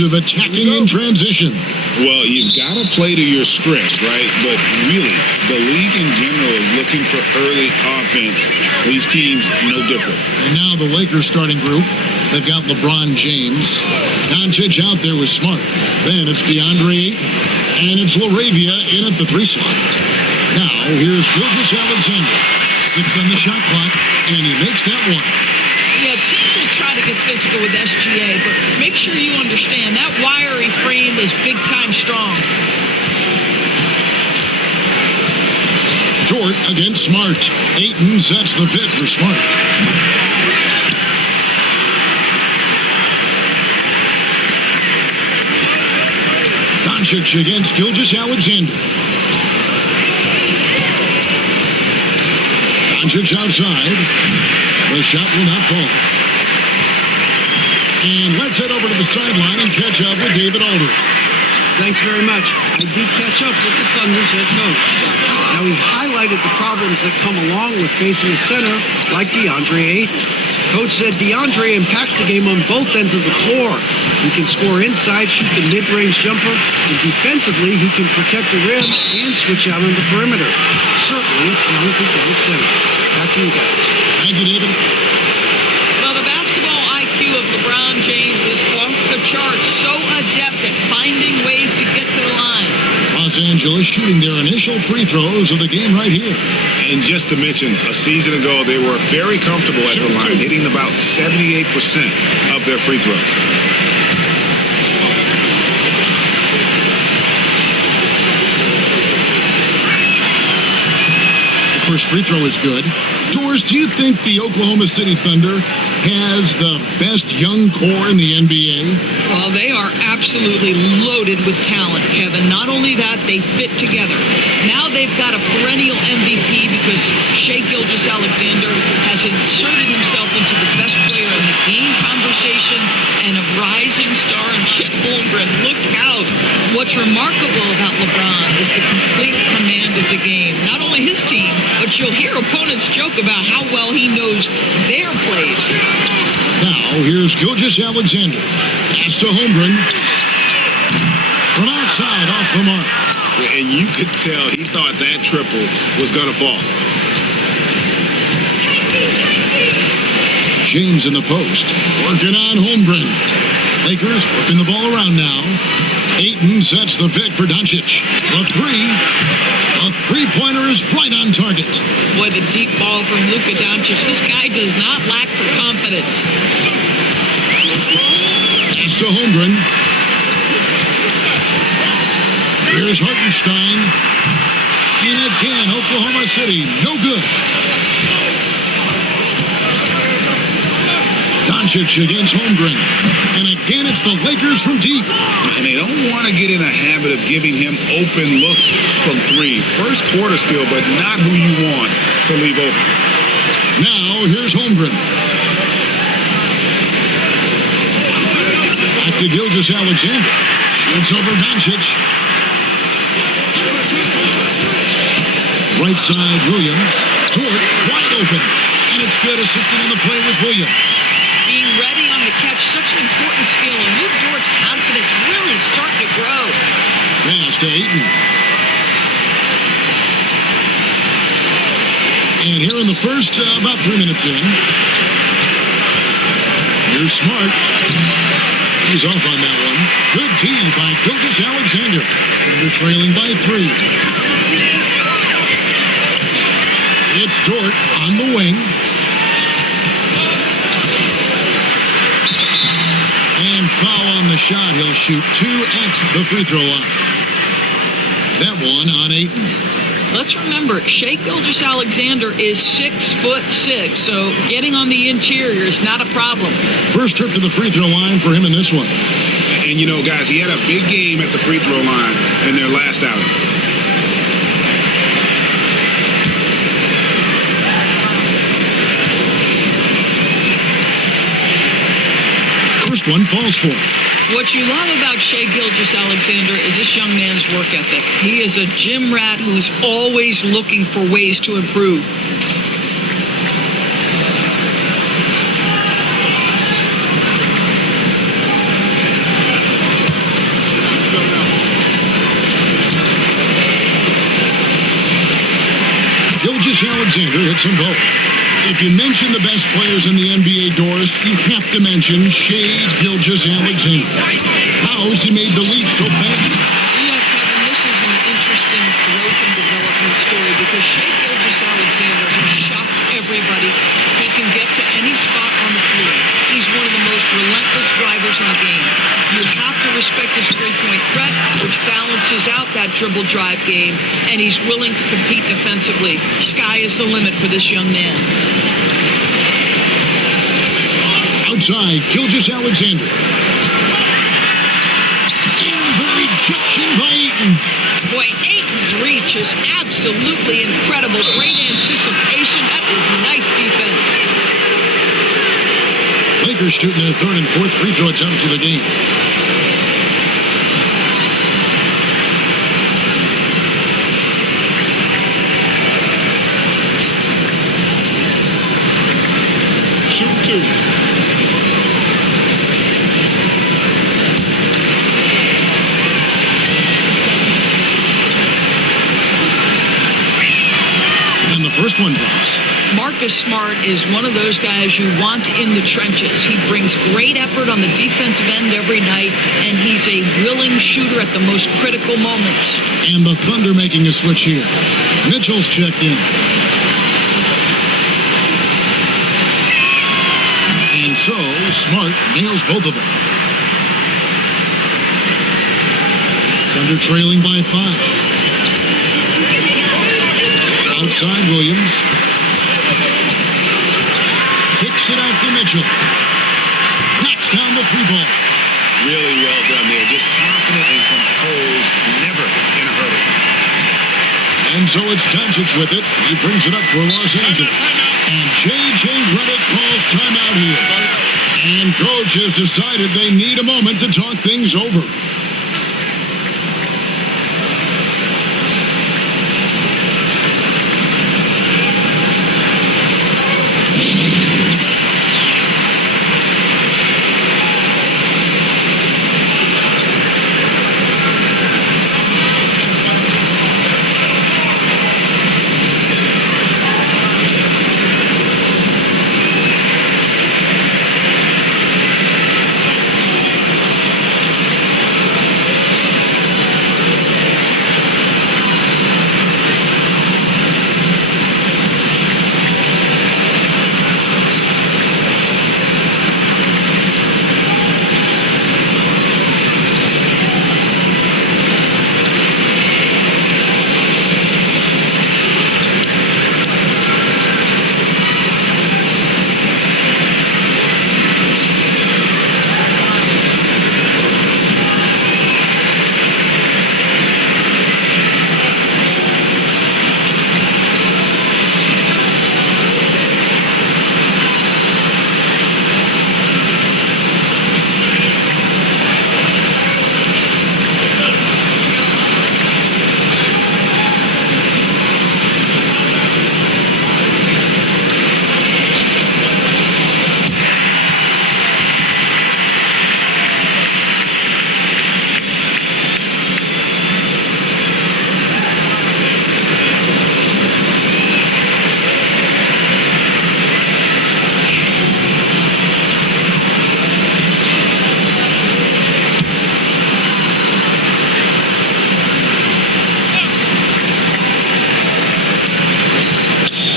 aggressive attacking in transition. Well, you've got to play to your strengths, right? But really, the league in general is looking for early offense. These teams, no different. And now the Lakers starting group. They've got LeBron James. Doncic out there with Smart. Then it's DeAndre Ayton. And it's LaRavia in at the 3 slot. Now, here's Gilgeous-Alexander. 6 on the shot clock, and he makes that one. Yeah, teams will try to get physical with SGA, but make sure you understand that wiry frame is big-time strong. Dort against Smart. Ayton sets the pick for Smart. Doncic against Gilgeous-Alexander. Doncic outside. The shot will not fall. And let's head over to the sideline and catch up with David Aldridge. Thanks very much. I did catch up with the Thunder's head coach. Now, he highlighted the problems that come along with facing a center like DeAndre Ayton. Coach said DeAndre impacts the game on both ends of the floor. He can score inside, shoot the mid-range jumper, and defensively, he can protect the rim and switch out on the perimeter. Certainly a talented young center. Back to you guys. Thank you, David. Well, the basketball IQ of LeBron James is off the charts. So adept at finding ways to get to the line. Los Angeles shooting their initial free throws of the game right here. And just to mention, a season ago, they were very comfortable at the line, hitting about 78% of their free throws. The first free throw is good. Doris, do you think the Oklahoma City Thunder has the best young core in the NBA? Well, they are absolutely loaded with talent, Kevin. Not only that, they fit together. Now they've got a perennial MVP because Shai Gilgeous-Alexander has inserted himself into the best player in the game conversation and a rising star in Chet Holmgren. Look out. What's remarkable about LeBron is the complete command of the game. Not only his team, but you'll hear opponents joke about how well he knows their plays. Now, here's Gilgeous-Alexander. Pass to Holmgren. From outside, off the mark. And you could tell he thought that triple was going to fall. James in the post. Working on Holmgren. Lakers working the ball around now. Ayton sets the pick for Doncic. The three. A three-pointer is right on target. Boy, the deep ball from Luka Doncic. This guy does not lack for confidence. Pass to Holmgren. Here's Hartenstein. And again, Oklahoma City, no good. Doncic against Holmgren. And again, it's the Lakers from deep. And they don't want to get in a habit of giving him open looks from three. First quarter still, but not who you want to leave open. Now, here's Holmgren. Back to Gilgeous-Alexander. Shoots over Doncic. Right side, Williams. Dort, wide open. And it's good. Assisting on the play was Williams. Being ready on the catch, such an important skill. And Luke Dort's confidence really starting to grow. Pass to Ayton. And here in the first, about 3 minutes in. Here's Smart. He's off on that one. Good tee by Gilgeous-Alexander. They're trailing by 3. It's Dort on the wing. And foul on the shot. He'll shoot 2 at the free throw line. That one on Ayton. Let's remember, Shai Gilgeous-Alexander is 6'6", so getting on the interior is not a problem. First trip to the free throw line for him in this one. And you know, guys, he had a big game at the free throw line in their last outing. First one falls for him. What you love about Shai Gilgeous-Alexander is this young man's work ethic. He is a gym rat who's always looking for ways to improve. Gilgeous-Alexander hits them both. If you mention the best players in the NBA, Doris, you have to mention Shai Gilgeous-Alexander. How has he made the leap so fast? Yeah, Kevin, this is an interesting growth and development story because Shai Gilgeous-Alexander has shocked everybody. He can get to any spot on the floor. He's one of the most relentless drivers in the game. You have to respect his three-point threat, which balances out that dribble drive game, and he's willing to compete defensively. Sky is the limit for this young man. Outside, Gilgeous-Alexander. And the rejection by Ayton. Boy, Ayton's reach is absolutely incredible. Great anticipation. That is nice defense. Lakers shooting their third and fourth free throw attempts of the game. Shoot two. And the first one drops. Marcus Smart is one of those guys you want in the trenches. He brings great effort on the defensive end every night, and he's a willing shooter at the most critical moments. And the Thunder making a switch here. Mitchell's checked in. And so, Smart nails both of them. Thunder trailing by 5. Outside Williams. Kicks it out to Mitchell. Knocks down the 3-ball. Really well done there. Just confident and composed. Never in a hurry. And so it's Doncic with it. He brings it up for Los Angeles. And J.J. Redick calls timeout here. And coach has decided they need a moment to talk things over.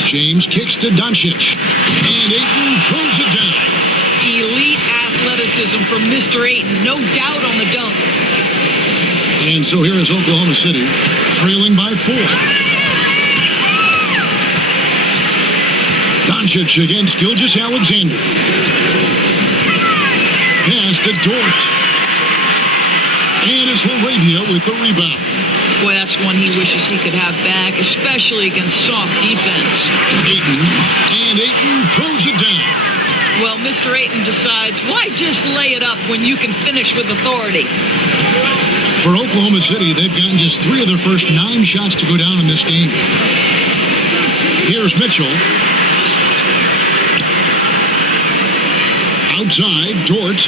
James kicks to Doncic. And Ayton throws it down. Elite athleticism from Mr. Ayton. No doubt on the dunk. And so here is Oklahoma City, trailing by 4. Doncic against Gilgeous-Alexander. Pass to Dort. And it's LaRavia with the rebound. Boy, that's one he wishes he could have back, especially against soft defense. Ayton throws it down. Well, Mr. Ayton decides, why just lay it up when you can finish with authority? For Oklahoma City, they've gotten just 3 of their first 9 shots to go down in this game. Here's Mitchell. Outside, Dort.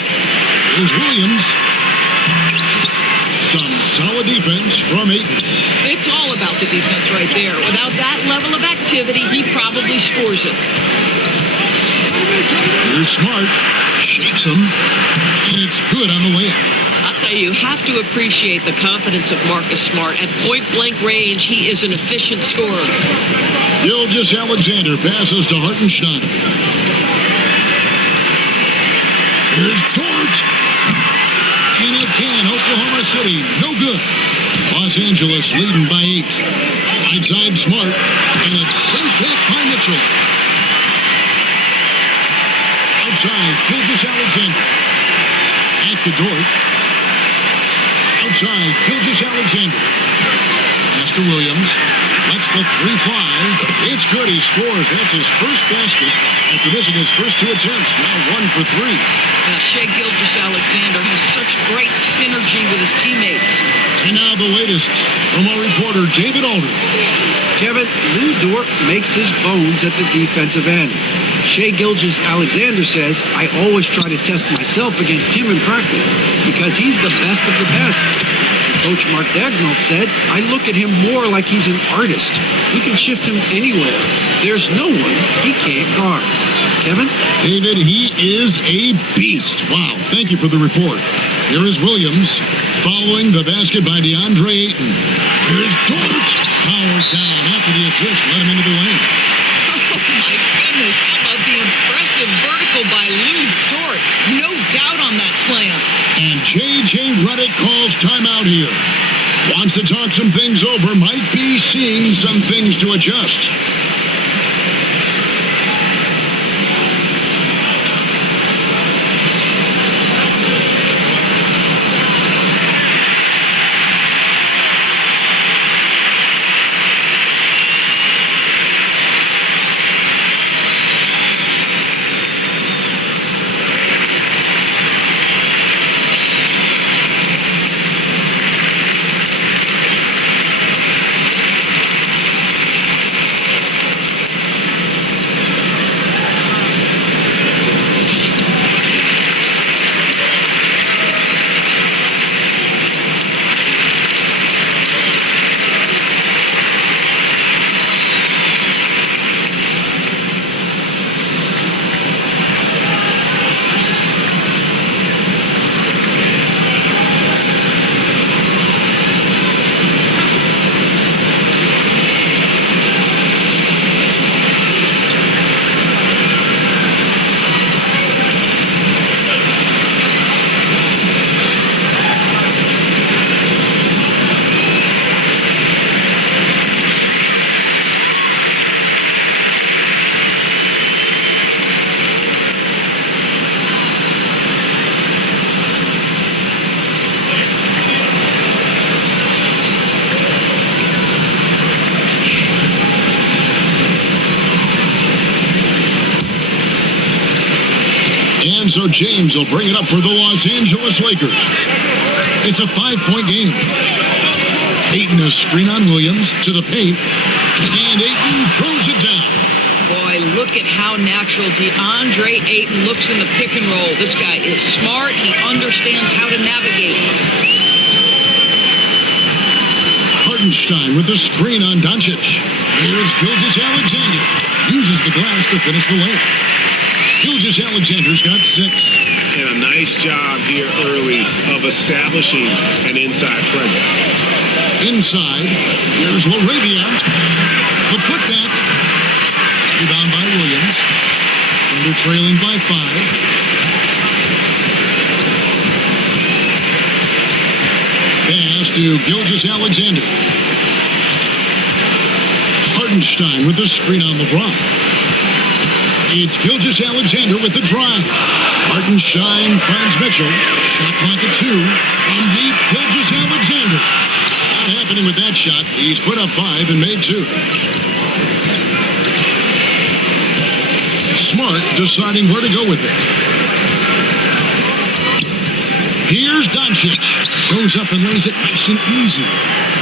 Here's Williams. Some solid defense from Ayton. It's all about the defense right there. Without that level of activity, he probably scores it. Here's Smart. Shakes him. And it's good on the layup. I'll tell you, you have to appreciate the confidence of Marcus Smart. At point-blank range, he is an efficient scorer. Gilgeous-Alexander passes to Hartenstein. Here's Dort. And again, Oklahoma City, no good. Los Angeles leading by 8. Outside Smart, and it's sent back by Mitchell. Outside, Gilgeous-Alexander. Back to Dort. Outside, Gilgeous-Alexander. Pass to Williams. Lets the three fly. It's good. He scores. That's his first basket after missing his first 2 attempts. Now 1 for 3. Now, Shai Gilgeous-Alexander has such great synergy with his teammates. And now the latest from our reporter, David Aldridge. Kevin, Lou Dort makes his bones at the defensive end. Shai Gilgeous-Alexander says, I always try to test myself against him in practice because he's the best of the best. Coach Mark Dagnall said, I look at him more like he's an artist. We can shift him anywhere. There's no one he can't guard. Kevin? David, he is a beast. Wow. Thank you for the report. Here is Williams following the basket by DeAndre Ayton. Here's Dort. Powered down after the assist. Let him into the lane. Oh, my goodness. How about the impressive vertical by Lou Dort? No doubt on that slam. And J.J. Redick calls timeout here. Wants to talk some things over. Might be seeing some things to adjust. So James will bring it up for the Los Angeles Lakers. It's a 5-point game. Ayton a screen on Williams to the paint. And Ayton throws it down. Boy, look at how natural DeAndre Ayton looks in the pick and roll. This guy is smart. He understands how to navigate. Hartenstein with a screen on Doncic. Here's Gilgeous-Alexander. Uses the glass to finish the layup. Gilgeous-Alexander's got 6. And a nice job here early of establishing an inside presence. Inside, here's LaRavia. The putback. Rebound by Williams. Thunder trailing by 5. Pass to Gilgeous-Alexander. Hartenstein with a screen on LeBron. It's Gilgeous-Alexander with the drive. Hartenstein finds Mitchell. Shot clock at 2. From deep, Gilgeous-Alexander. Not happening with that shot. He's put up 5 and made 2. Smart deciding where to go with it. Here's Doncic. Goes up and lays it nice and easy.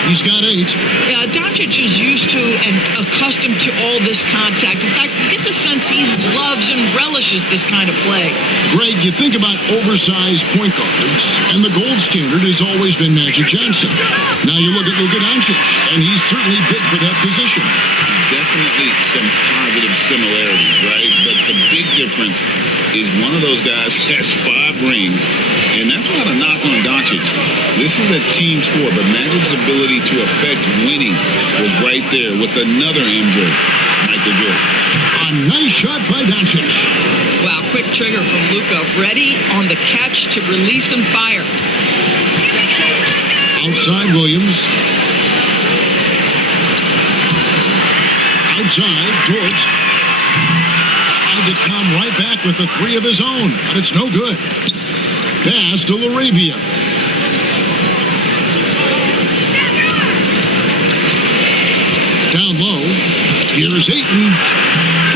He's got 8. Yeah, Doncic is used to and accustomed to all this contact. In fact, you get the sense he loves and relishes this kind of play. Greg, you think about oversized point guards, and the gold standard has always been Magic Johnson. Now you look at Luka Doncic, and he's certainly big for that position. Definitely some positive similarities, right? But the big difference is one of those guys has 5 rings, and that's not a knock on Doncic. This is a team sport, but Magic's ability to affect winning was right there with another MJ, Michael Jordan. A nice shot by Doncic. Wow, quick trigger from Luka. Ready on the catch to release and fire. Outside Williams. Outside, George. Trying to come right back with the 3 of his own, but it's no good. Pass to Laravia. Down low. Here's Ayton.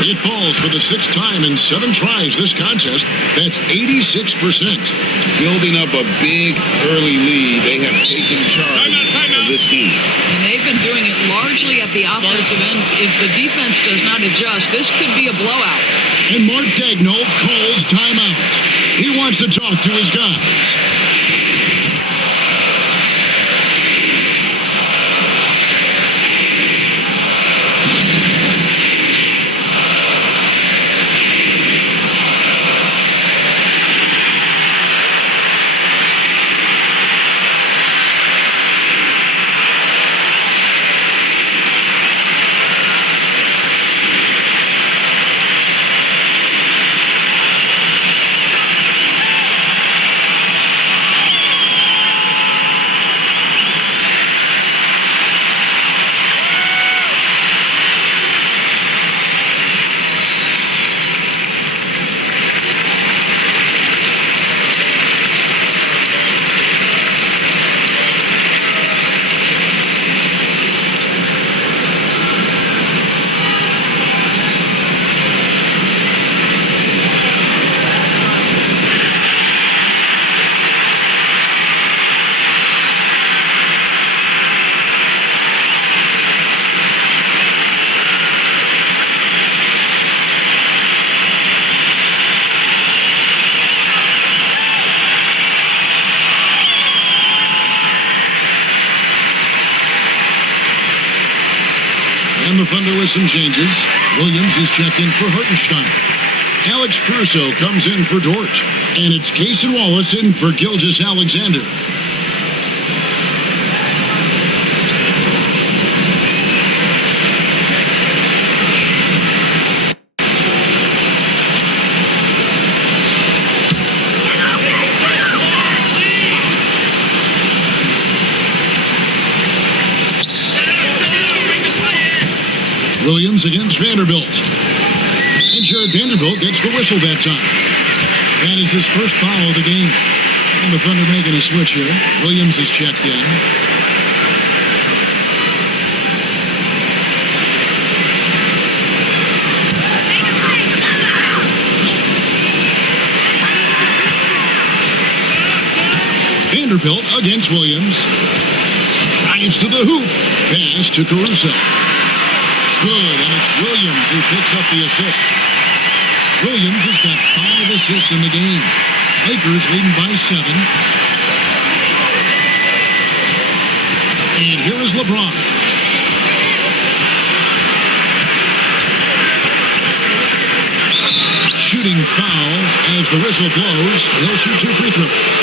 It falls for the 6th time in 7 tries this contest. That's 86%. Building up a big early lead, they have taken charge of this game. And they've been doing it largely at the offensive end. If the defense does not adjust, this could be a blowout. And Mark Daigneault calls timeout. He wants to talk to his guys. And the Thunder with some changes. Williams is checked in for Hartenstein. Alex Caruso comes in for Dort. And it's Cason Wallace in for Gilgeous-Alexander. Williams against Vanderbilt. And Jared Vanderbilt gets the whistle that time. That is his first foul of the game. And the Thunder making a switch here. Williams is checked in. Vanderbilt against Williams. Drives to the hoop. Pass to Caruso. Good, and it's Williams who picks up the assist. Williams has got 5 assists in the game. Lakers leading by 7. And here is LeBron. Shooting foul as the whistle blows. He'll shoot 2 free throws.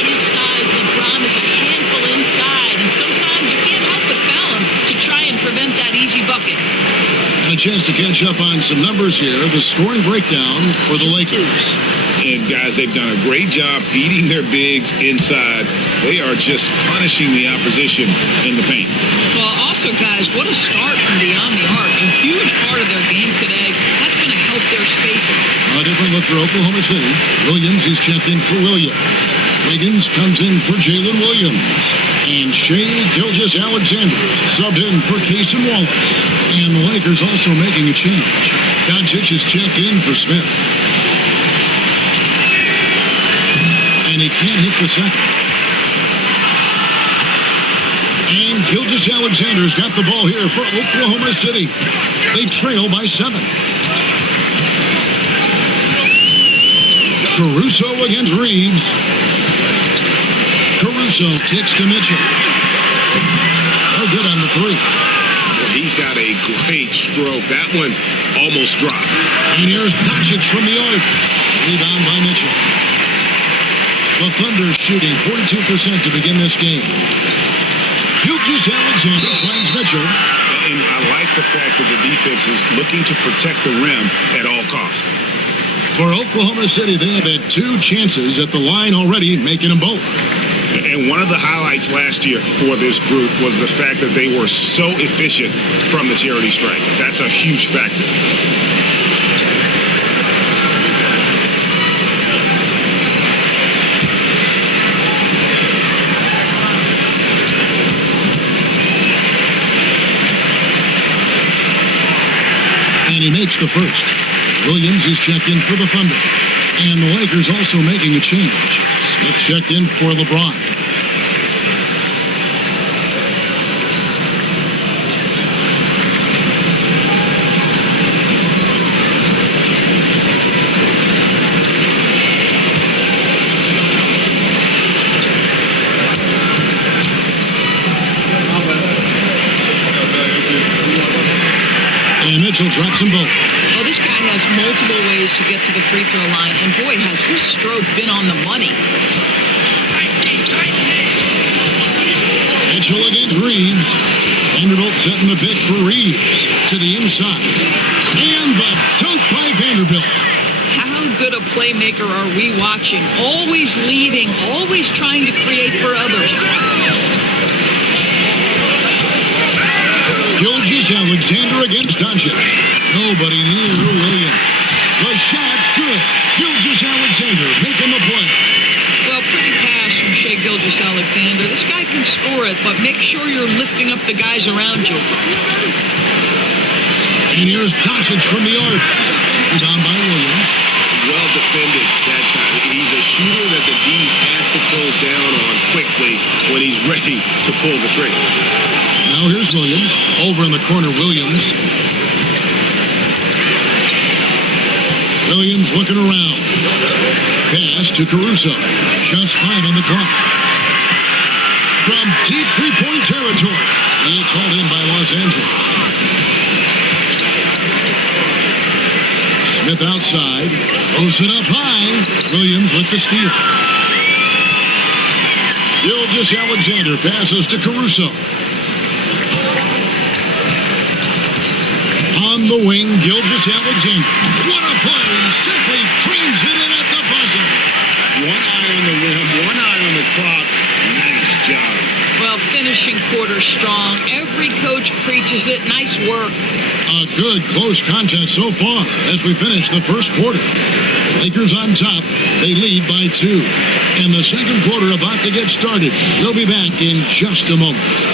At his size, LeBron is a handful inside, and sometimes you can't help but foul him to try and prevent that easy bucket. And a chance to catch up on some numbers here. The scoring breakdown for the Lakers. And guys, they've done a great job feeding their bigs inside. They are just punishing the opposition in the paint. Well, also, guys, what a start from beyond the arc. A huge part of their game today. That's going to help their spacing. A different look for Oklahoma City. Williams is checked in for Williams. Wiggins comes in for Jalen Williams. And Shai Gilgeous-Alexander subbed in for Cason Wallace. And the Lakers also making a change. Doncic is checked in for Smith. and he can't hit the second. And Gilgeous-Alexander's got the ball here for Oklahoma City. They trail by 7. Caruso against Reeves. Caruso kicks to Mitchell. No good on the 3. Well, he's got a great stroke. That one almost dropped. And here's Doncic from the arc. Rebound by Mitchell. The Thunder shooting 42% to begin this game. Gilgeous-Alexander finds Mitchell. And I like the fact that the defense is looking to protect the rim at all costs. For Oklahoma City, they have had 2 chances at the line already, making them both. And one of the highlights last year for this group was the fact that they were so efficient from the charity stripe. That's a huge factor. And he makes the first. Williams is checked in for the Thunder. And the Lakers also making a change. Smith checked in for LeBron. And Mitchell drops them both. Well, this guy has multiple ways to get to the free throw line, and boy, has his stroke been on the money. Mitchell against Reeves. Vanderbilt setting the pick for Reeves to the inside. And the dunk by Vanderbilt. How good a playmaker are we watching? Always leading, always trying to create for others. Gilgeous-Alexander against Doncic. Nobody near Williams. The shot's good. Gilgeous-Alexander making the play. Well, pretty pass from Shai Gilgeous-Alexander. This guy can score it, but make sure you're lifting up the guys around you. And here's Doncic from the arc. Rebound by Williams. Well defended that time. He's a shooter that the D has to close down on quickly when he's ready to pull the trigger. Now here's Williams. Over in the corner, Williams. Williams looking around. Pass to Caruso. Just 5 on the clock. From deep three-point territory. It's hauled in by Los Angeles. Smith outside. Throws it up high. Williams with the steal. Gilgeous-Alexander passes to Caruso. On the wing, Gilgeous-Alexander. What a play! Simply trains it in at the buzzer. One eye on the rim, one eye on the clock. Nice job. Well, finishing quarter strong. Every coach preaches it. Nice work. A good close contest so far as we finish the first quarter. Lakers on top. They lead by 2. And the second quarter about to get started. We'll be back in just a moment.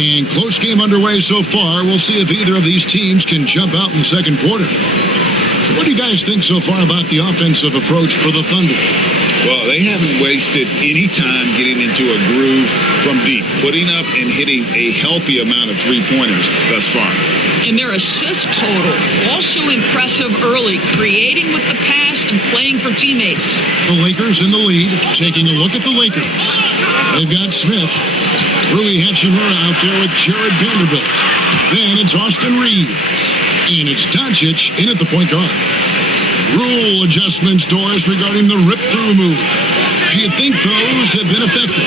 And close game underway so far. We'll see if either of these teams can jump out in the second quarter. What do you guys think so far about the offensive approach for the Thunder? Well, they haven't wasted any time getting into a groove from deep, putting up and hitting a healthy amount of three-pointers thus far. And their assist total, also impressive early, creating with the pass and playing for teammates. The Lakers in the lead. Taking a look at the Lakers. They've got Smith. Rui Hachimura out there with Jared Vanderbilt. Then it's Austin Reeves. And it's Doncic in at the point guard. Rule adjustments, Doris, regarding the rip-through move. Do you think those have been effective?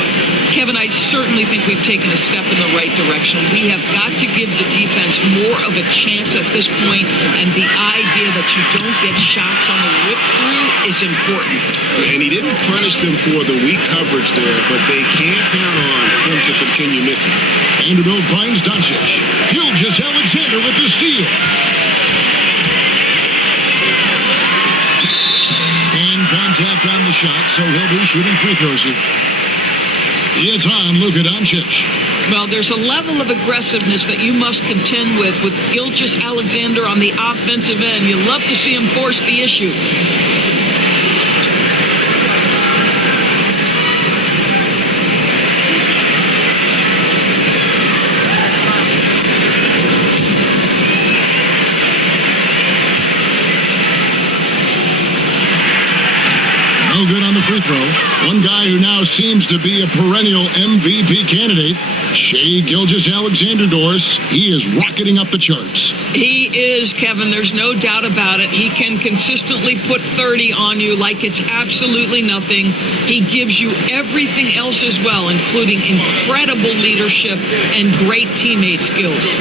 Kevin, I certainly think we've taken a step in the right direction. We have got to give the defense more of a chance at this point, and the idea that you don't get shots on the rip-through is important. And he didn't punish them for the weak coverage there, but they can't count on him to continue missing. Vanderbilt finds Doncic. Gilgeous-Alexander with the steal. And contact on the shot, so he'll be shooting free throws here. It's on Luka Doncic. Well, there's a level of aggressiveness that you must contend with Gilgeous-Alexander on the offensive end. You love to see him force the issue. No good on the free throw. One guy who now seems to be a perennial MVP candidate, Shai Gilgeous-Alexander, Doris. He is rocketing up the charts. He is, Kevin. There's no doubt about it. He can consistently put 30 on you like it's absolutely nothing. He gives you everything else as well, including incredible leadership and great teammate skills.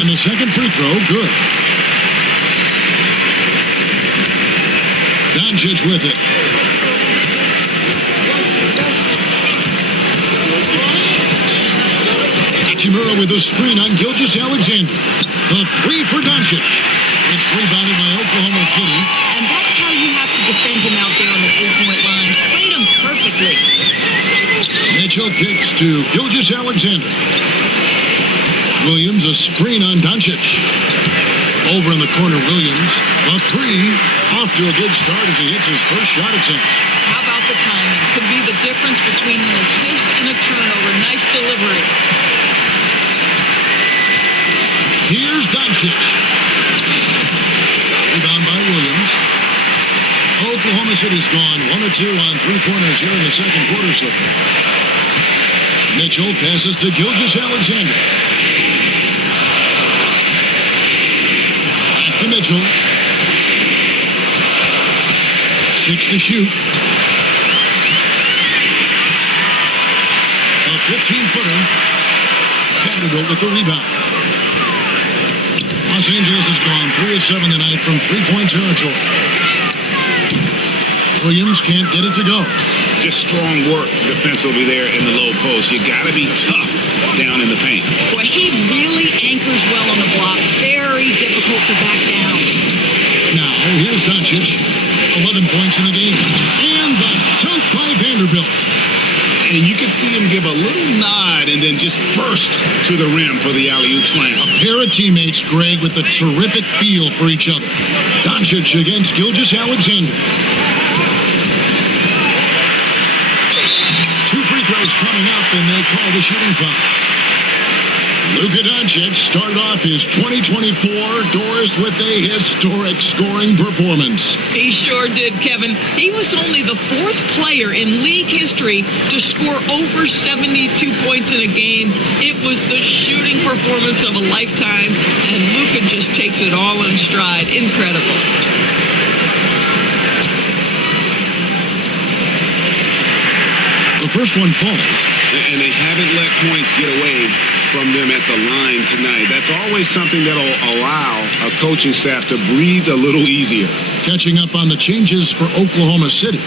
And the second free throw, good. Doncic with it. Hachimura with a screen on Gilgeous-Alexander. The three for Doncic. It's rebounded by Oklahoma City. And that's how you have to defend him out there on the three-point line. Played him perfectly. Mitchell kicks to Gilgeous-Alexander. Williams, a screen on Doncic. Over in the corner, Williams. A three. Off to a good start as he hits his first shot attempt. How about the timing? Could be the difference between an assist and a turnover. Nice delivery. Here's Doncic. Rebound by Williams. Oklahoma City's gone 1 of 2 on three-pointers here in the second quarter so far. Mitchell passes to Gilgeous-Alexander. Back to Mitchell. 6 to shoot. A 15-footer. Vanderbilt with the rebound. Los Angeles has gone 3 of 7 tonight from three-point territory. Williams can't get it to go. Just strong work defensively there in the low post. You got to be tough down in the paint. Boy, he really anchors well on the block. Very difficult to back down. Now, here's Doncic. 11 points in the game. And the dunk by Vanderbilt. And you can see him give a little nod and then just burst to the rim for the alley-oop slam. A pair of teammates, Greg, with a terrific feel for each other. Doncic against Gilgeous-Alexander. 2 free throws coming up, and they call the shooting foul. Luka Doncic started off his 2024 Doris with a historic scoring performance. He sure did, Kevin. He was only the 4th player in league history to score over 72 points in a game. It was the shooting performance of a lifetime, and Luka just takes it all in stride. Incredible. The first one falls. And they haven't let points get away from them at the line tonight. That's always something that'll allow a coaching staff to breathe a little easier. Catching up on the changes for Oklahoma City.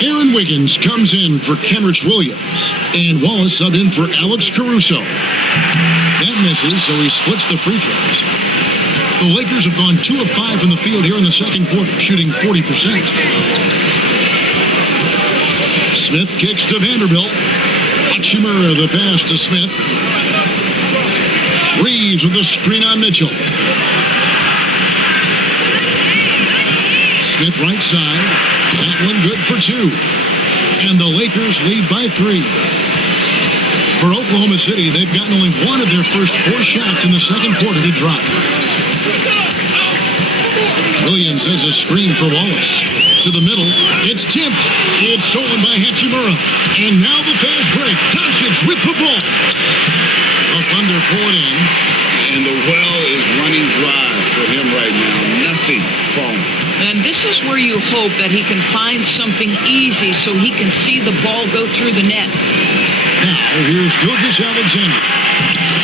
Aaron Wiggins comes in for Kenrich Williams. And Wallace subbed in for Alex Caruso. That misses, so he splits the free throws. The Lakers have gone 2 of 5 from the field here in the second quarter, shooting 40%. Smith kicks to Vanderbilt. Hachimura the pass to Smith. Reeves with the screen on Mitchell. Smith right side. That one good for 2. And the Lakers lead by 3. For Oklahoma City, they've gotten only 1 of their first 4 shots in the second quarter to drop. Williams has a screen for Wallace. To the middle. It's tipped. It's stolen by Hachimura. And now the fast break. Doncic with the ball. The Thunder pull it in. And the well is running dry for him right now. Nothing falling. And this is where you hope that he can find something easy so he can see the ball go through the net. Now here's Gilgeous-Alexander.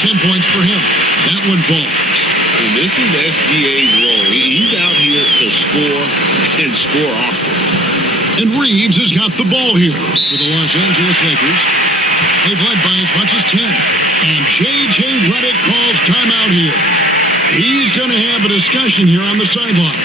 10 points for him. That one falls. And this is SGA's role. He's out here to score and score often. And Reeves has got the ball here for the Los Angeles Lakers. They've led by as much as 10. And J.J. Redick calls timeout here. He's going to have a discussion here on the sideline.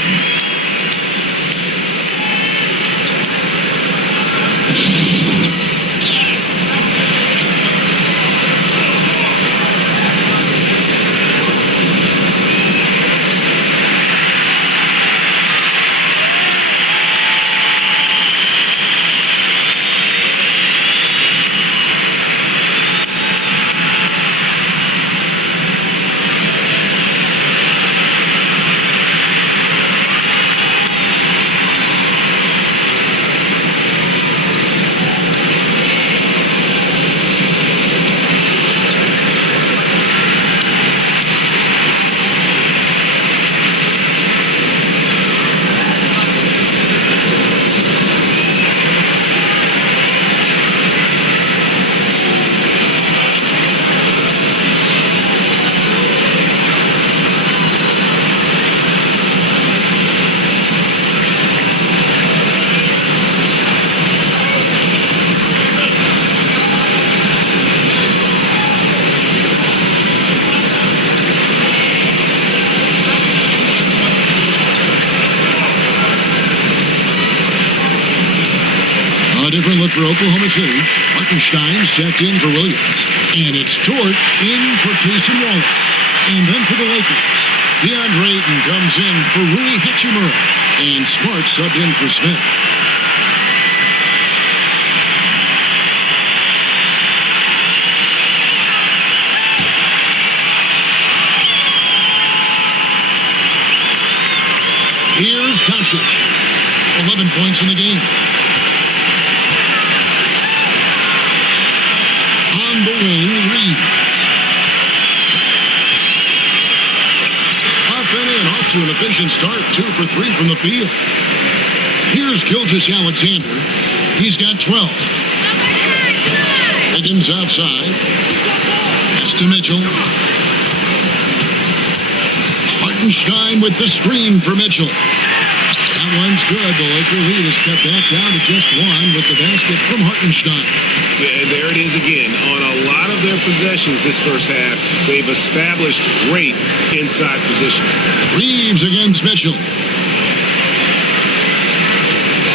for Oklahoma City. Hartenstein's checked in for Williams. And it's Dort in for Cason Wallace. And then for the Lakers, DeAndre Ayton comes in for Rui Hachimura. And Smart subbed in for Smith. Here's Doncic. 11 points in the game. On the wing, Reeves. Up and in, off to an efficient start. 2 for 3 from the field. Here's Gilgeous-Alexander. He's got 12. Higgins outside. Pass to Mitchell. Hartenstein with the screen for Mitchell. That one's good. The Laker lead is cut back down to just 1 with the basket from Hartenstein. And there it is again. On a lot of their possessions this first half, they've established great inside position. Reeves against Mitchell.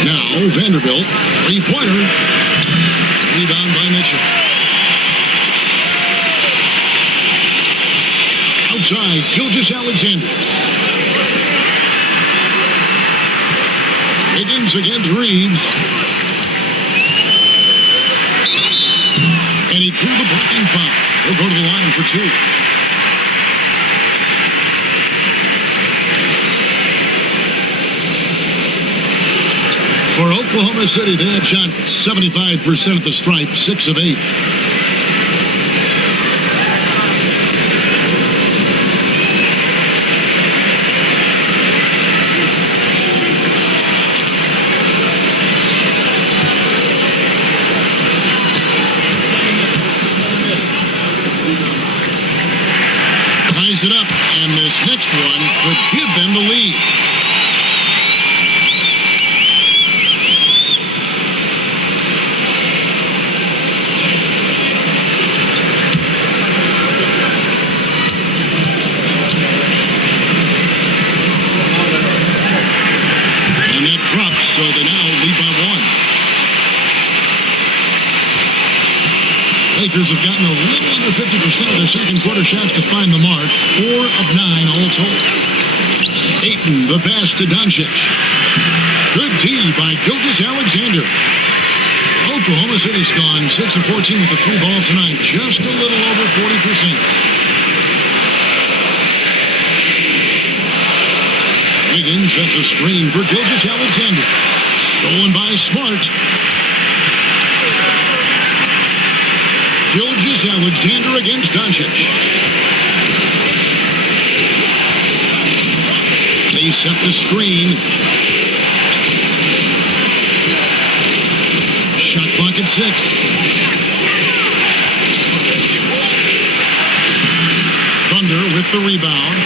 Now Vanderbilt, three-pointer. Rebound by Mitchell. Outside, Gilgeous-Alexander. Higgins against Reeves. And he drew the blocking foul. He'll go to the line for 2. For Oklahoma City, they have shot 75% at the stripe, 6 of 8. Ties it up, and this next one could give them the lead. And that drops, so they now lead by 1. Lakers have gotten a little under 50% of their second quarter shots to find the mark. 4 of 9 all told. Ayton, the pass to Doncic. Good D by Gilgeous-Alexander. Oklahoma City's gone 6 of 14 with the 3 ball tonight. Just a little over 40%. Wiggins sets a screen for Gilgeous-Alexander. Stolen by Smart. Gilgeous-Alexander against Doncic. They set the screen. Shot clock at 6. Thunder with the rebound.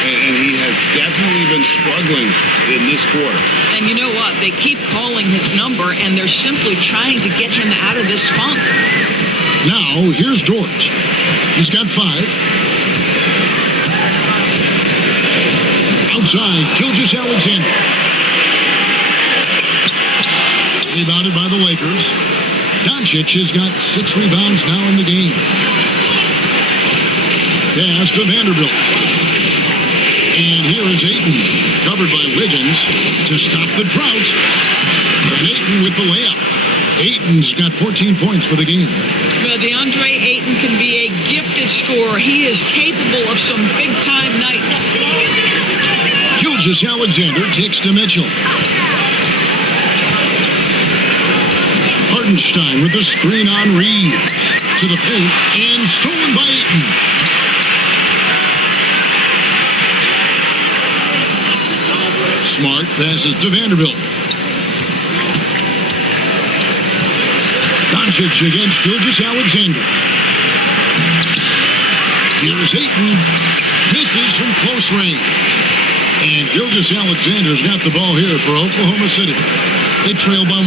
And he has definitely been struggling in this quarter. And you know what? They keep calling his number, and they're simply trying to get him out of this funk. Now, here's Dort. He's got 5. Outside, Gilgeous-Alexander. Rebounded by the Lakers. Doncic has got 6 rebounds now in the game. Pass to Vanderbilt. And here is Ayton, covered by Wiggins, to stop the drought. And Ayton with the layup. Ayton's got 14 points for the game. Well, DeAndre Ayton can be a gifted scorer. He is capable of some big-time nights. Gilgeous-Alexander kicks to Mitchell. Hartenstein with the screen on Reeves. To the paint, and stolen by Ayton. Smart passes to Vanderbilt. Doncic against Gilgeous-Alexander. Here's Ayton. Misses from close range. And Gilgeous-Alexander's got the ball here for Oklahoma City. They trail by 1.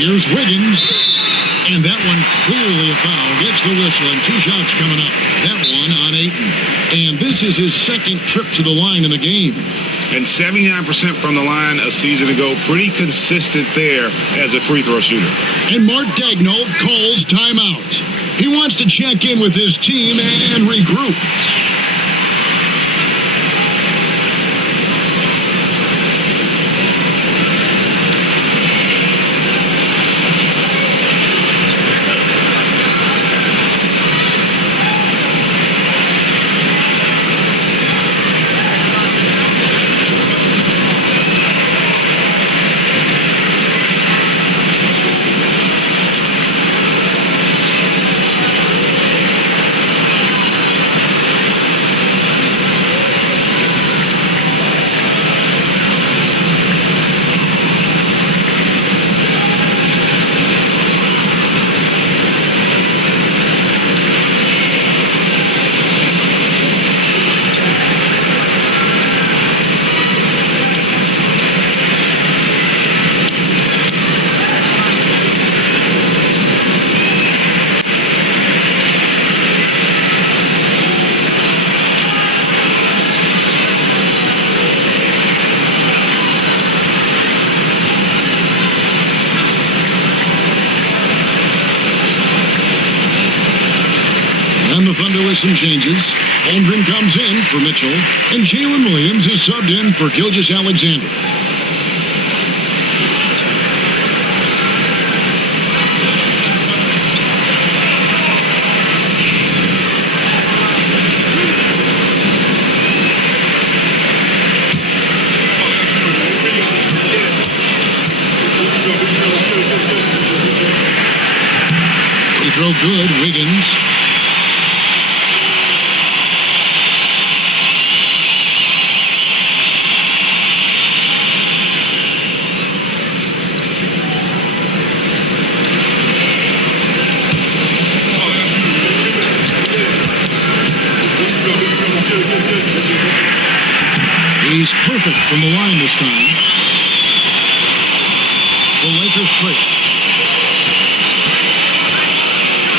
Here's Wiggins. And that one clearly a foul. Gets the whistle, and 2 shots coming up. That one on Ayton. And this is his second trip to the line in the game. and 79% from the line a season ago. Pretty consistent there as a free throw shooter. And Mark Daigneault calls timeout. He wants to check in with his team and regroup. And the Thunder with some changes. Holmgren comes in for Mitchell, and Jalen Williams is subbed in for Gilgeous-Alexander. Free throw good, Wiggins. He's perfect from the line this time. The Lakers trail.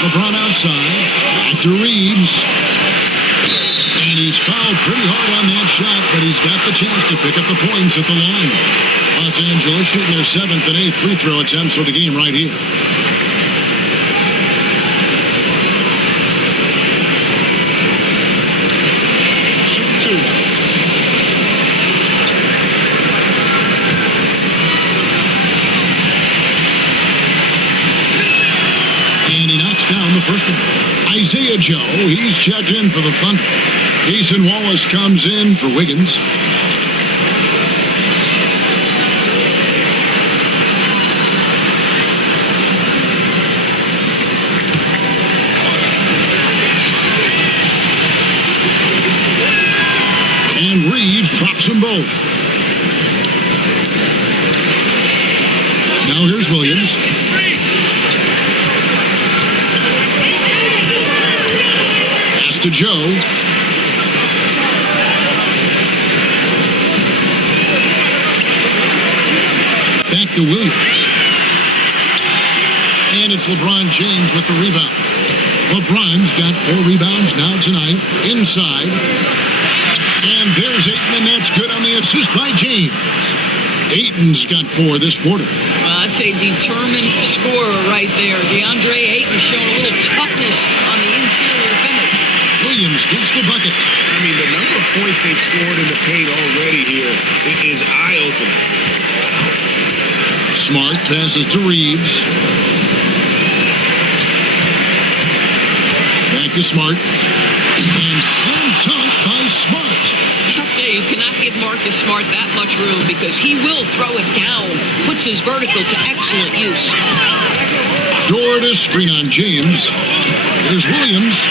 LeBron outside. Back to Reeves. And he's fouled pretty hard on that shot, but he's got the chance to pick up the points at the line. Los Angeles shooting their 7th and 8th free throw attempts for the game right here. Down the first one. Isaiah Joe, he's checked in for the Thunder. Jason Wallace comes in for Wiggins. And Reeves drops them both. Now here's Williams. To Joe. Back to Williams. And it's LeBron James with the rebound. LeBron's got 4 rebounds now tonight. Inside. And there's Ayton, and that's good on the assist by James. Ayton's got 4 this quarter. Well, that's a determined scorer right there. DeAndre Ayton showing a little toughness on the interior finish. Williams gets the bucket. I mean, the number of points they've scored in the paint already here is eye-opening. Smart passes to Reeves. Back to Smart. And slam dunk by Smart. I'll tell you, you cannot give Marcus Smart that much room because he will throw it down. Puts his vertical to excellent use. Door to screen on James. Here's Williams.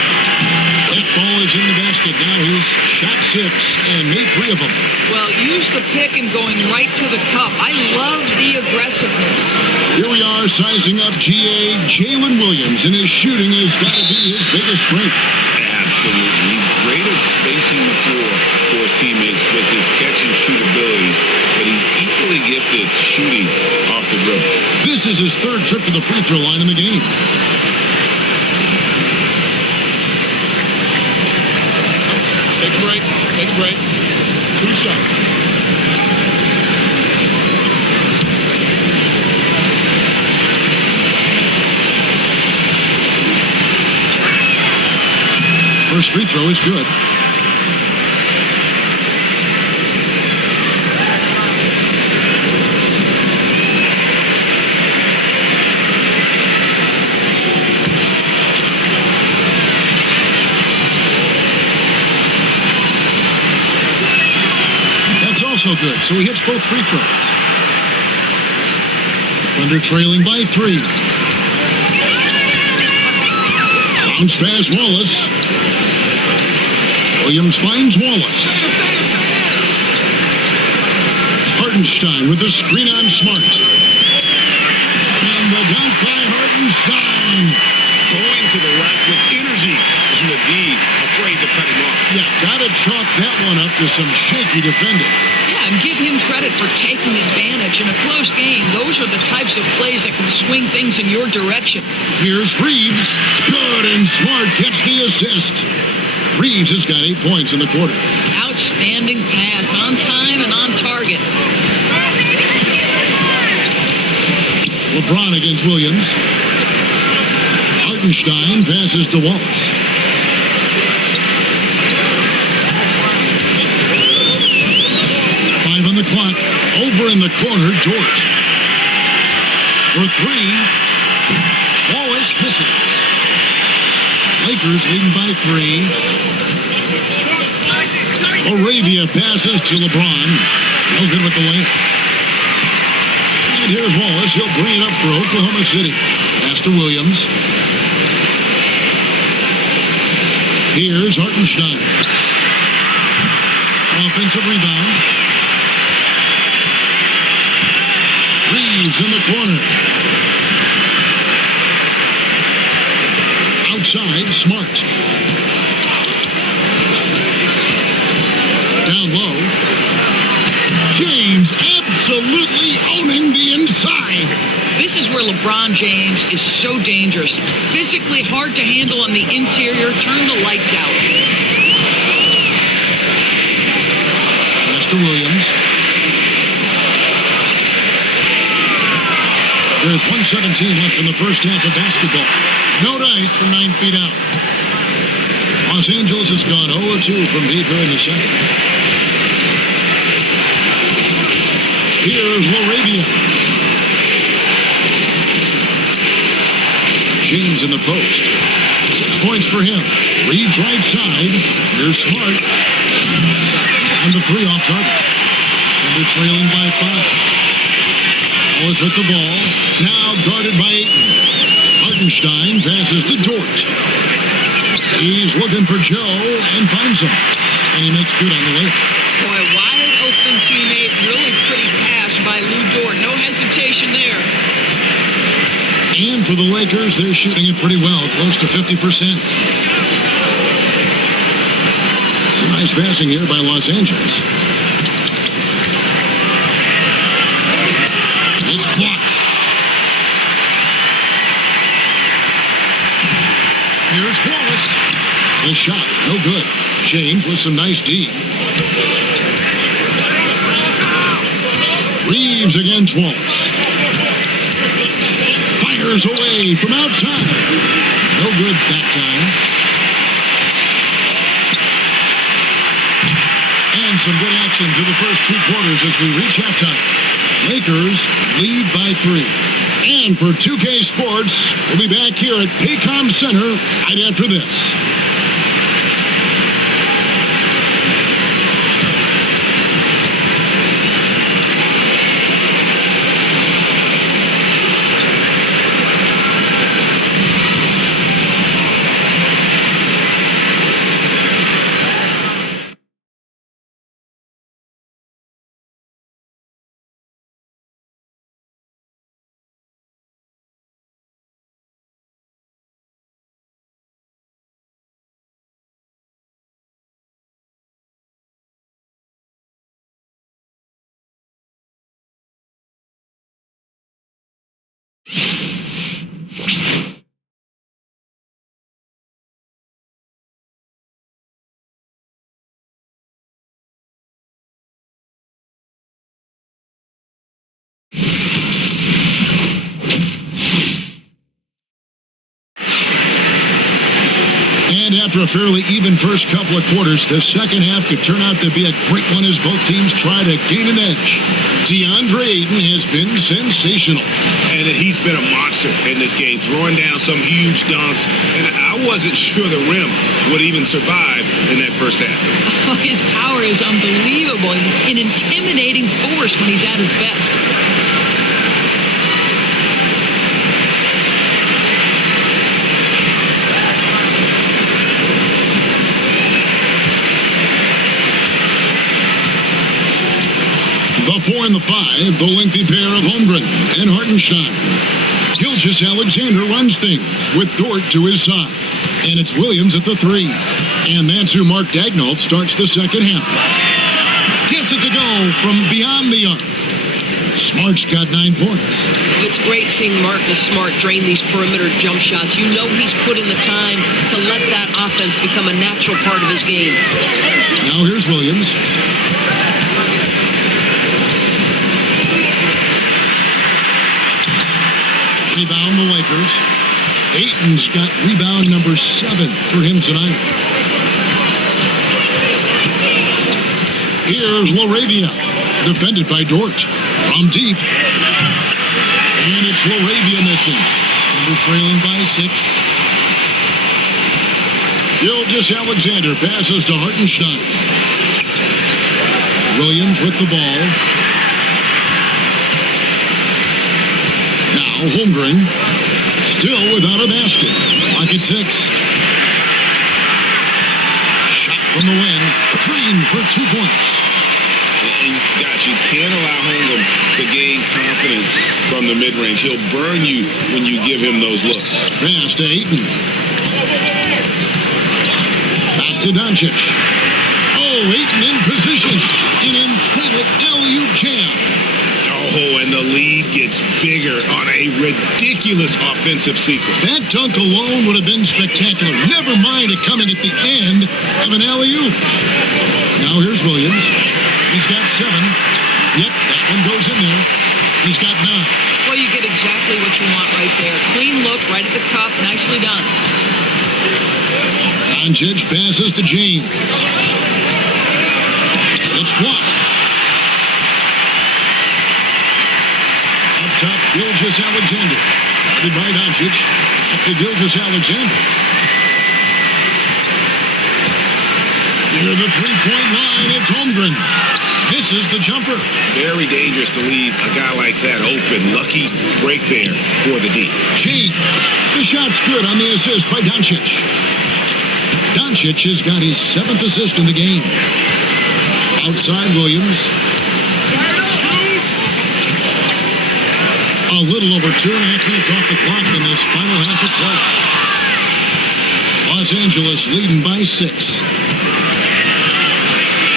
That ball is in the basket. Now he's shot 6 and made 3 of them. Well, use the pick and going right to the cup. I love the aggressiveness. Here we are sizing up GA Jalen Williams, and his shooting has got to be his biggest strength. Absolutely. He's great at spacing the floor for his teammates with his catch and shoot abilities, but he's equally gifted shooting off the dribble. This is his 3rd trip to the free throw line in the game. Take a break. 2 shots. First free throw is good. That's also good, so he hits both free throws. Thunder trailing by 3. Bounce pass Wallace. Williams finds Wallace. Hartenstein with the screen on Smart. And the dunk by Hartenstein. Going to the rack with energy. Isn't it be afraid to cut him off? Yeah, gotta chalk that one up to some shaky defending. Yeah, and give him credit for taking advantage. In a close game, those are the types of plays that can swing things in your direction. Here's Reeves. Good, and Smart gets the assist. Reeves has got 8 points in the quarter. Outstanding pass, on time and on target. LeBron against Williams. Hartenstein passes to Wallace. On the clock, over in the corner, Dort. For 3, Wallace misses. Lakers leading by 3. Arabia passes to LeBron. No good with the layup. And here's Wallace. He'll bring it up for Oklahoma City. Pass to Williams. Here's Hartenstein. Offensive rebound. Reeves in the corner. Outside, Smart. Down low. James absolutely owning the inside. This is where LeBron James is so dangerous. Physically hard to handle on the interior. Turn the lights out. Pass to Williams. There's 1:17 left in the first half of basketball. No dice from 9 feet out. Los Angeles has gone 0-2 from deep here in the second. Here's Laravia. James in the post. 6 points for him. Reeves right side. Here's Smart. And the 3 off target. And they're trailing by 5. Wallace with the ball. Now guarded by Ayton. Hartenstein passes to Dort. He's looking for Joe and finds him. And he makes good on the way. Boy, wide open teammate. Really pretty pass by Lou Dort. No hesitation there. And for the Lakers, they're shooting it pretty well. Close to 50%. Some nice passing here by Los Angeles. It's blocked. Here's Wallace. The shot, no good. James with some nice D. Reeves against Wallace. Fires away from outside. No good that time. And some good action through the first 2 quarters as we reach halftime. Lakers lead by 3. And for 2K Sports, we'll be back here at Paycom Center right after this. After a fairly even first couple of quarters, the second half could turn out to be a great one as both teams try to gain an edge. DeAndre Ayton has been sensational. And he's been a monster in this game, throwing down some huge dunks. And I wasn't sure the rim would even survive in that first half. Oh, his power is unbelievable, an intimidating force when he's at his best. The 4 and the 5, the lengthy pair of Holmgren and Hartenstein. Gilgeous-Alexander runs things with Dort to his side. And it's Williams at the 3. And that's who Mark Daigneault starts the second half. Gets it to go from beyond the arc. Smart's got 9 points. It's great seeing Marcus Smart drain these perimeter jump shots. You know he's put in the time to let that offense become a natural part of his game. Now here's Williams. Rebound the Lakers. Ayton's got rebound number 7 for him tonight. Here's LaRavia, defended by Dort from deep. And it's LaRavia missing. Thunder trailing by 6. Gilgeous-Alexander passes to Hartenstein. Williams with the ball. Now Holmgren, still without a basket. Clock at 6. Shot from the wing, drained for 2 points. And gosh, you can't allow Holmgren to gain confidence from the mid-range. He'll burn you when you give him those looks. Pass to Ayton. Back to Doncic. Oh, Ayton in position. An emphatic alley-oop jam. Oh, and the lead gets bigger on a ridiculous offensive sequence. That dunk alone would have been spectacular. Never mind it coming at the end of an alley-oop. Now here's Williams. He's got 7. Yep, that one goes in there. He's got 9. Well, you get exactly what you want right there. Clean look, right at the cup. Nicely done. Doncic passes to James. It's blocked. Up top, Gilgeous-Alexander. Guarded by Doncic. Up to Gilgeous-Alexander. Near the three-point line, it's Holmgren. Misses the jumper. Very dangerous to leave a guy like that open. Lucky break there for the D. James. The shot's good on the assist by Doncic. Doncic has got his 7th assist in the game. Outside Williams. A little over 2.5 minutes off the clock in this final half of play. Los Angeles leading by 6.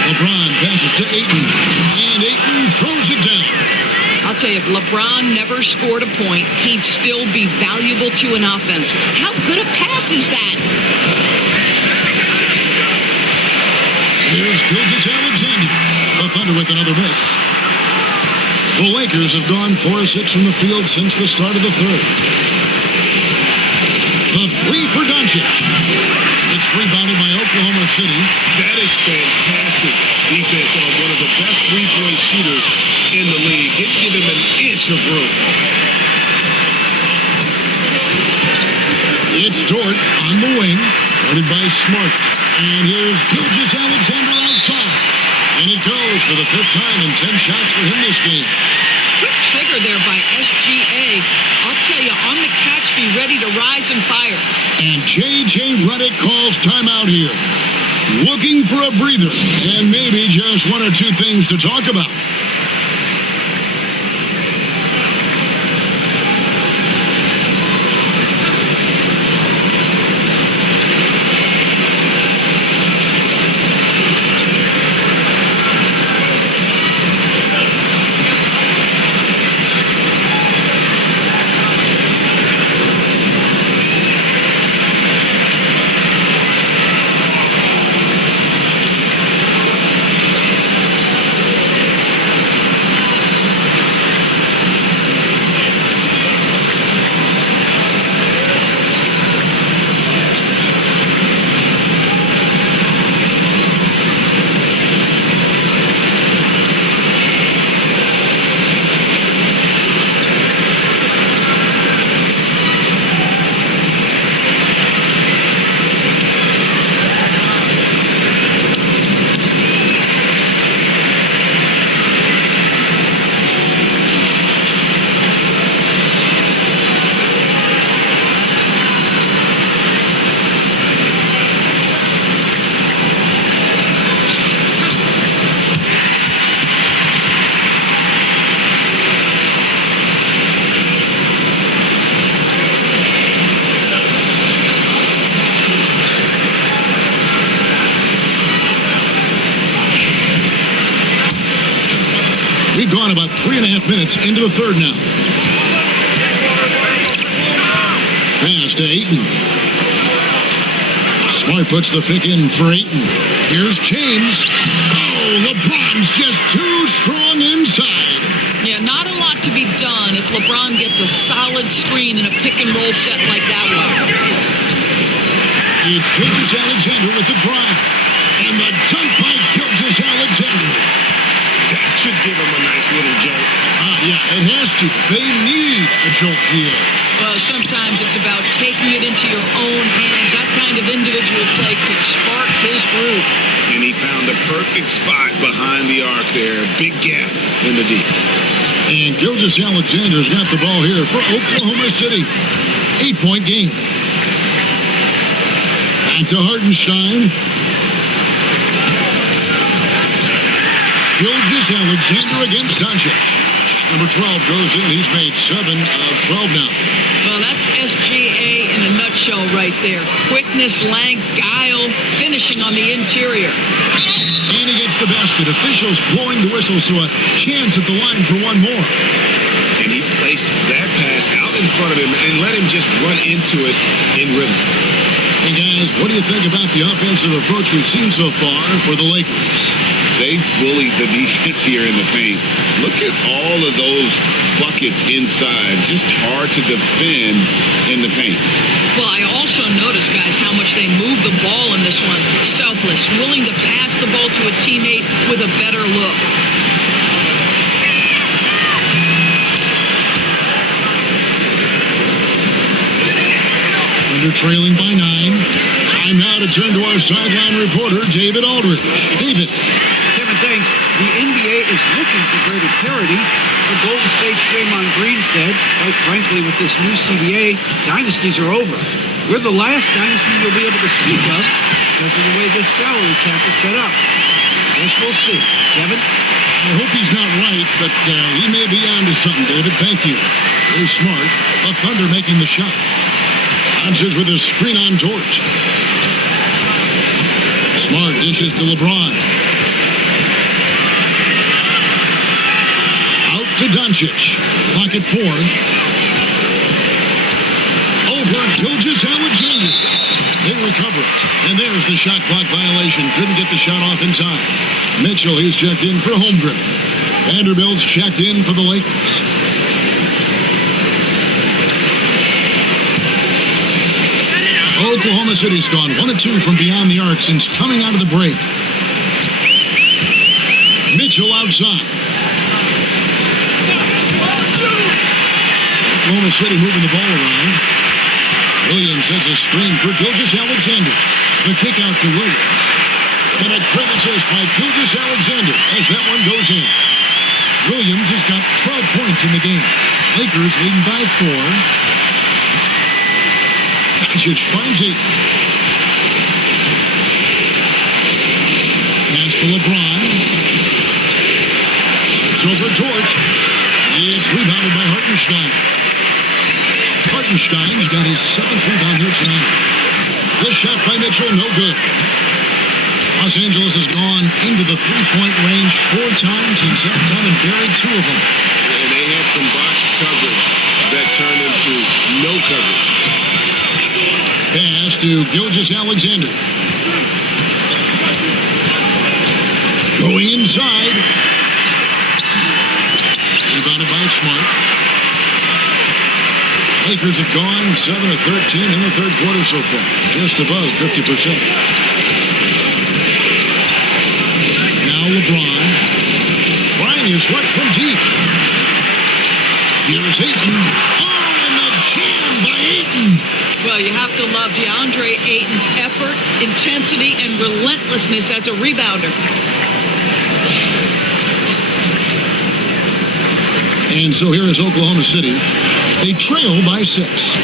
LeBron passes to Ayton, and Ayton throws it down. I'll tell you, if LeBron never scored a point, he'd still be valuable to an offense. How good a pass is that? Here's Gilgeous-Alexander. The Thunder with another miss. The Lakers have gone 4-6 from the field since the start of the third. The 3 for Doncic. It's rebounded by Oklahoma City. That is fantastic defense on one of the best three-point shooters in the league. Didn't give him an inch of room. It's Dort on the wing, guarded by Smart. And here's Gilgeous-Alexander outside. And it goes for the 5th time in 10 shots for him this game. Quick trigger there by SGA. I'll tell you, on the catch, be ready to rise and fire. And J.J. Redick calls timeout here. Looking for a breather and maybe just 1 or 2 things to talk about. gone about 3.5 minutes into the third now. Pass to Ayton. Smart puts the pick in for Ayton. Here's James. Oh, LeBron's just too strong inside. Yeah, not a lot to be done if LeBron gets a solid screen in a pick-and-roll set like that one. It's Gilgeous-Alexander with the drive. And the dunk by Gilgeous-Alexander. That should give him a nice little jolt. Yeah, it has to. They need a jolt here. Well, sometimes it's about taking it into your own hands. That kind of individual play could spark his group. And he found the perfect spot behind the arc there. Big gap in the deep. And Gilgeous-Alexander's got the ball here for Oklahoma City. 8-point game. Back to Hartenstein. Gilgeous-Alexander against Doncic. Number 12 goes in. He's made 7 of 12 now. Well, that's SGA in a nutshell right there. Quickness, length, guile, finishing on the interior. And he gets the basket. Officials blowing the whistle, so a chance at the line for one more. And he placed that pass out in front of him and let him just run into it in rhythm. Hey, guys, what do you think about the offensive approach we've seen so far for the Lakers? They bullied the defense here in the paint. Look at all of those buckets inside. Just hard to defend in the paint. Well, I also noticed, guys, how much they move the ball in this one. Selfless, willing to pass the ball to a teammate with a better look. Under trailing by 9. Time now to turn to our sideline reporter, David Aldridge. David. Kevin, thanks. The NBA is looking for greater parity. The Golden State's Draymond Green said, quite frankly, with this new CBA, dynasties are over. We're the last dynasty you'll be able to speak of because of the way this salary cap is set up. Guess we'll see. Kevin? I hope he's not right, but he may be on to something, David. Thank you. Here's Smart. The Thunder making the shot. Doncic with a screen on George. Smart dishes to LeBron. Out to Doncic. Clock at 4. Over Gilgeous-Alexander. They recover it. And there's the shot clock violation. Couldn't get the shot off in time. Mitchell, he's checked in for Holmgren. Vanderbilt's checked in for the Lakers. Oklahoma City's gone 1-2 from beyond the arc since coming out of the break. Mitchell outside. Oklahoma City moving the ball around. Williams sets a screen for Gilgeous-Alexander. The kick out to Williams. And a great assist by Gilgeous-Alexander as that one goes in. Williams has got 12 points in the game. Lakers leading by 4. Doncic finds it. Pass to LeBron. It's over George. It's rebounded by Hartenstein. Hartenstein's got his 7th rebound here tonight. The shot by Mitchell, no good. Los Angeles has gone into the three-point range 4 times since halftime and buried 2 of them. And they had some botched coverage that turned into no coverage. Pass to Gilgeous-Alexander. Going inside. Rebounded by Smart. Lakers have gone 7 of 13 in the third quarter so far. Just above 50%. Now LeBron. Trying his luck from deep. Here's Ayton. Oh, and the jam by Ayton. Well, you have to love DeAndre Ayton's effort, intensity, and relentlessness as a rebounder. And so here is Oklahoma City. They trail by 6.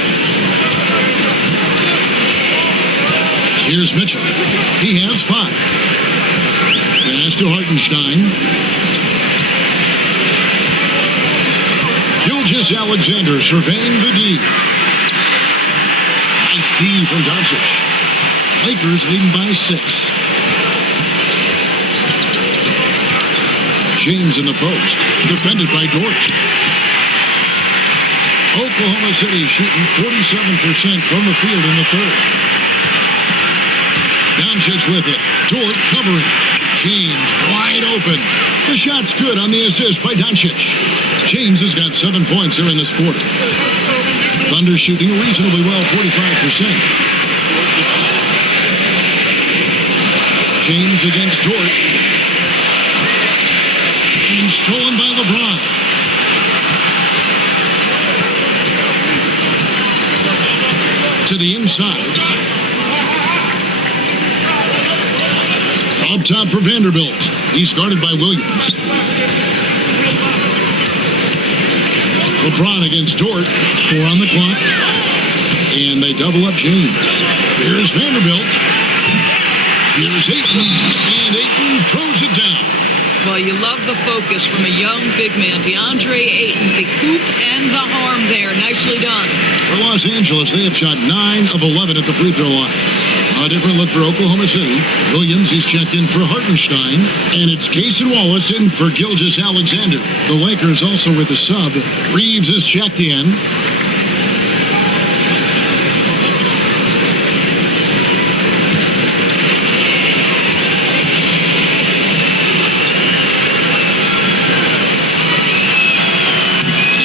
Here's Mitchell. He has 5. Pass to Hartenstein. Gilgeous-Alexander surveying the D. Nice D from Doncic. Lakers leading by 6. James in the post. Defended by Dort. Oklahoma City shooting 47% from the field in the third. Doncic with it. Dort covering. James wide open. The shot's good on the assist by Doncic. James has got 7 points here in this quarter. Thunder shooting reasonably well, 45%. James against Dort. And stolen by LeBron. To the inside. Up top for Vanderbilt. He's guarded by Williams. LeBron against Dort. 4 on the clock. And they double up James. Here's Vanderbilt. Here's Ayton. And Ayton throws it down. Well, you love the focus from a young big man, DeAndre Ayton. The hoop and the arm there. Nicely done. For Los Angeles, they have shot 9 of 11 at the free throw line. A different look for Oklahoma City. Williams, he's checked in for Hartenstein. And it's Cason Wallace in for Gilgeous-Alexander. The Lakers also with a sub. Reeves is checked in.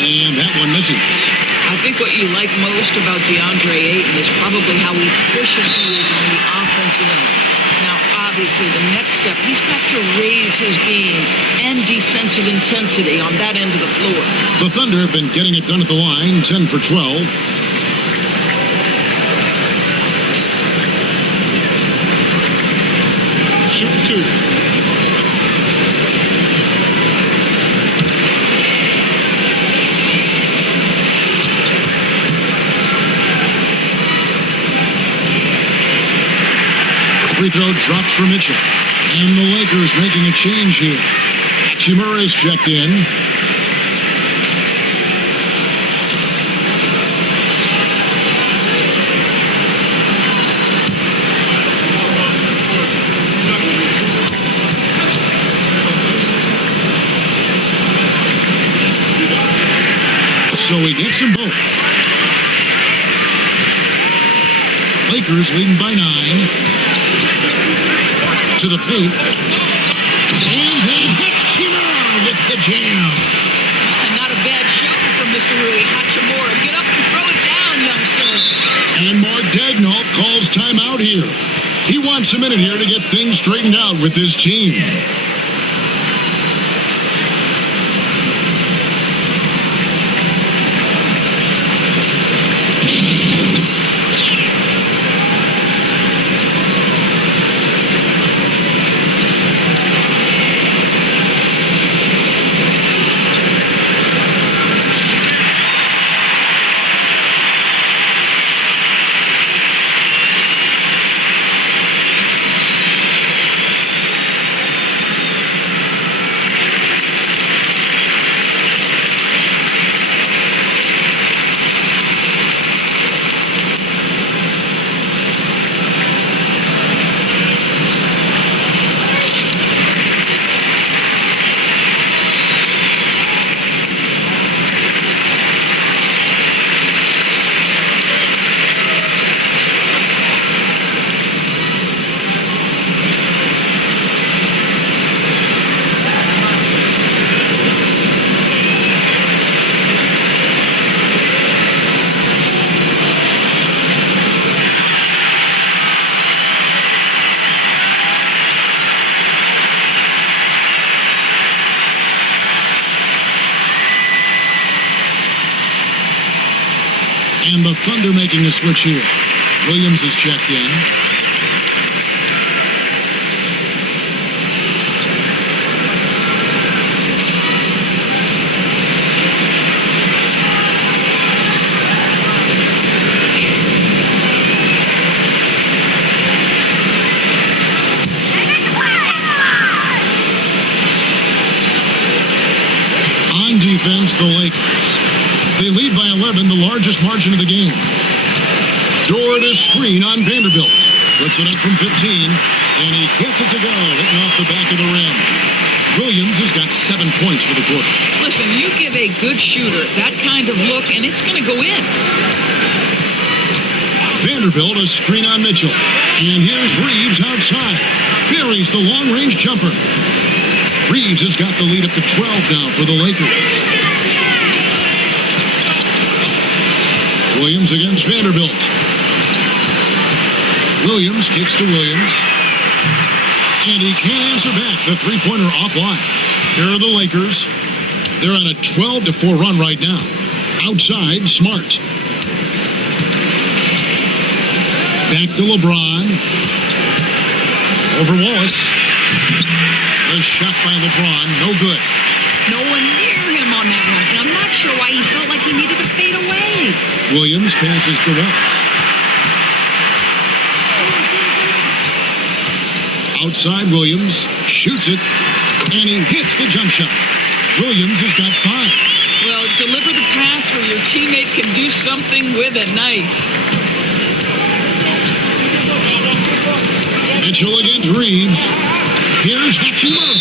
And that one misses. I think what you like most about DeAndre Ayton is probably how efficient he is on the offensive end. Now, obviously, the next step, he's got to raise his game and defensive intensity on that end of the floor. The Thunder have been getting it done at the line, 10 for 12. Shoot 2. Free throw drops for Mitchell. And the Lakers making a change here. Hachimura is checked in. So he gets them both. Lakers leading by 9. To the paint. And then Hachimura with the jam. And not a bad shot from Mr. Rui Hachimura. Get up and throw it down, young sir. And Mark Daigneault calls timeout here. He wants a minute here to get things straightened out with his team. And the Thunder making a switch here. Williams is checked in. On defense, the Lakers. They lead by 11, the largest margin of the game. Dort to screen on Vanderbilt. Puts it up from 15, and he gets it to go, hitting off the back of the rim. Williams has got 7 points for the quarter. Listen, you give a good shooter that kind of look, and it's going to go in. Vanderbilt, a screen on Mitchell. And here's Reeves outside. Buries the long-range jumper. Reeves has got the lead up to 12 now for the Lakers. Williams against Vanderbilt. Williams kicks to Williams. And he can't answer back. The three-pointer offline. Here are the Lakers. They're on a 12-4 run right now. Outside, Smart. Back to LeBron. Over Wallace. The shot by LeBron, no good. No one near him on that one, and I'm not sure why he felt like he needed to fade away. Williams passes to Wallace. Outside Williams, shoots it, and he hits the jump shot. Williams has got 5. Well, deliver the pass where your teammate can do something with it. Nice. Mitchell against Reeves. Here's Hachimura.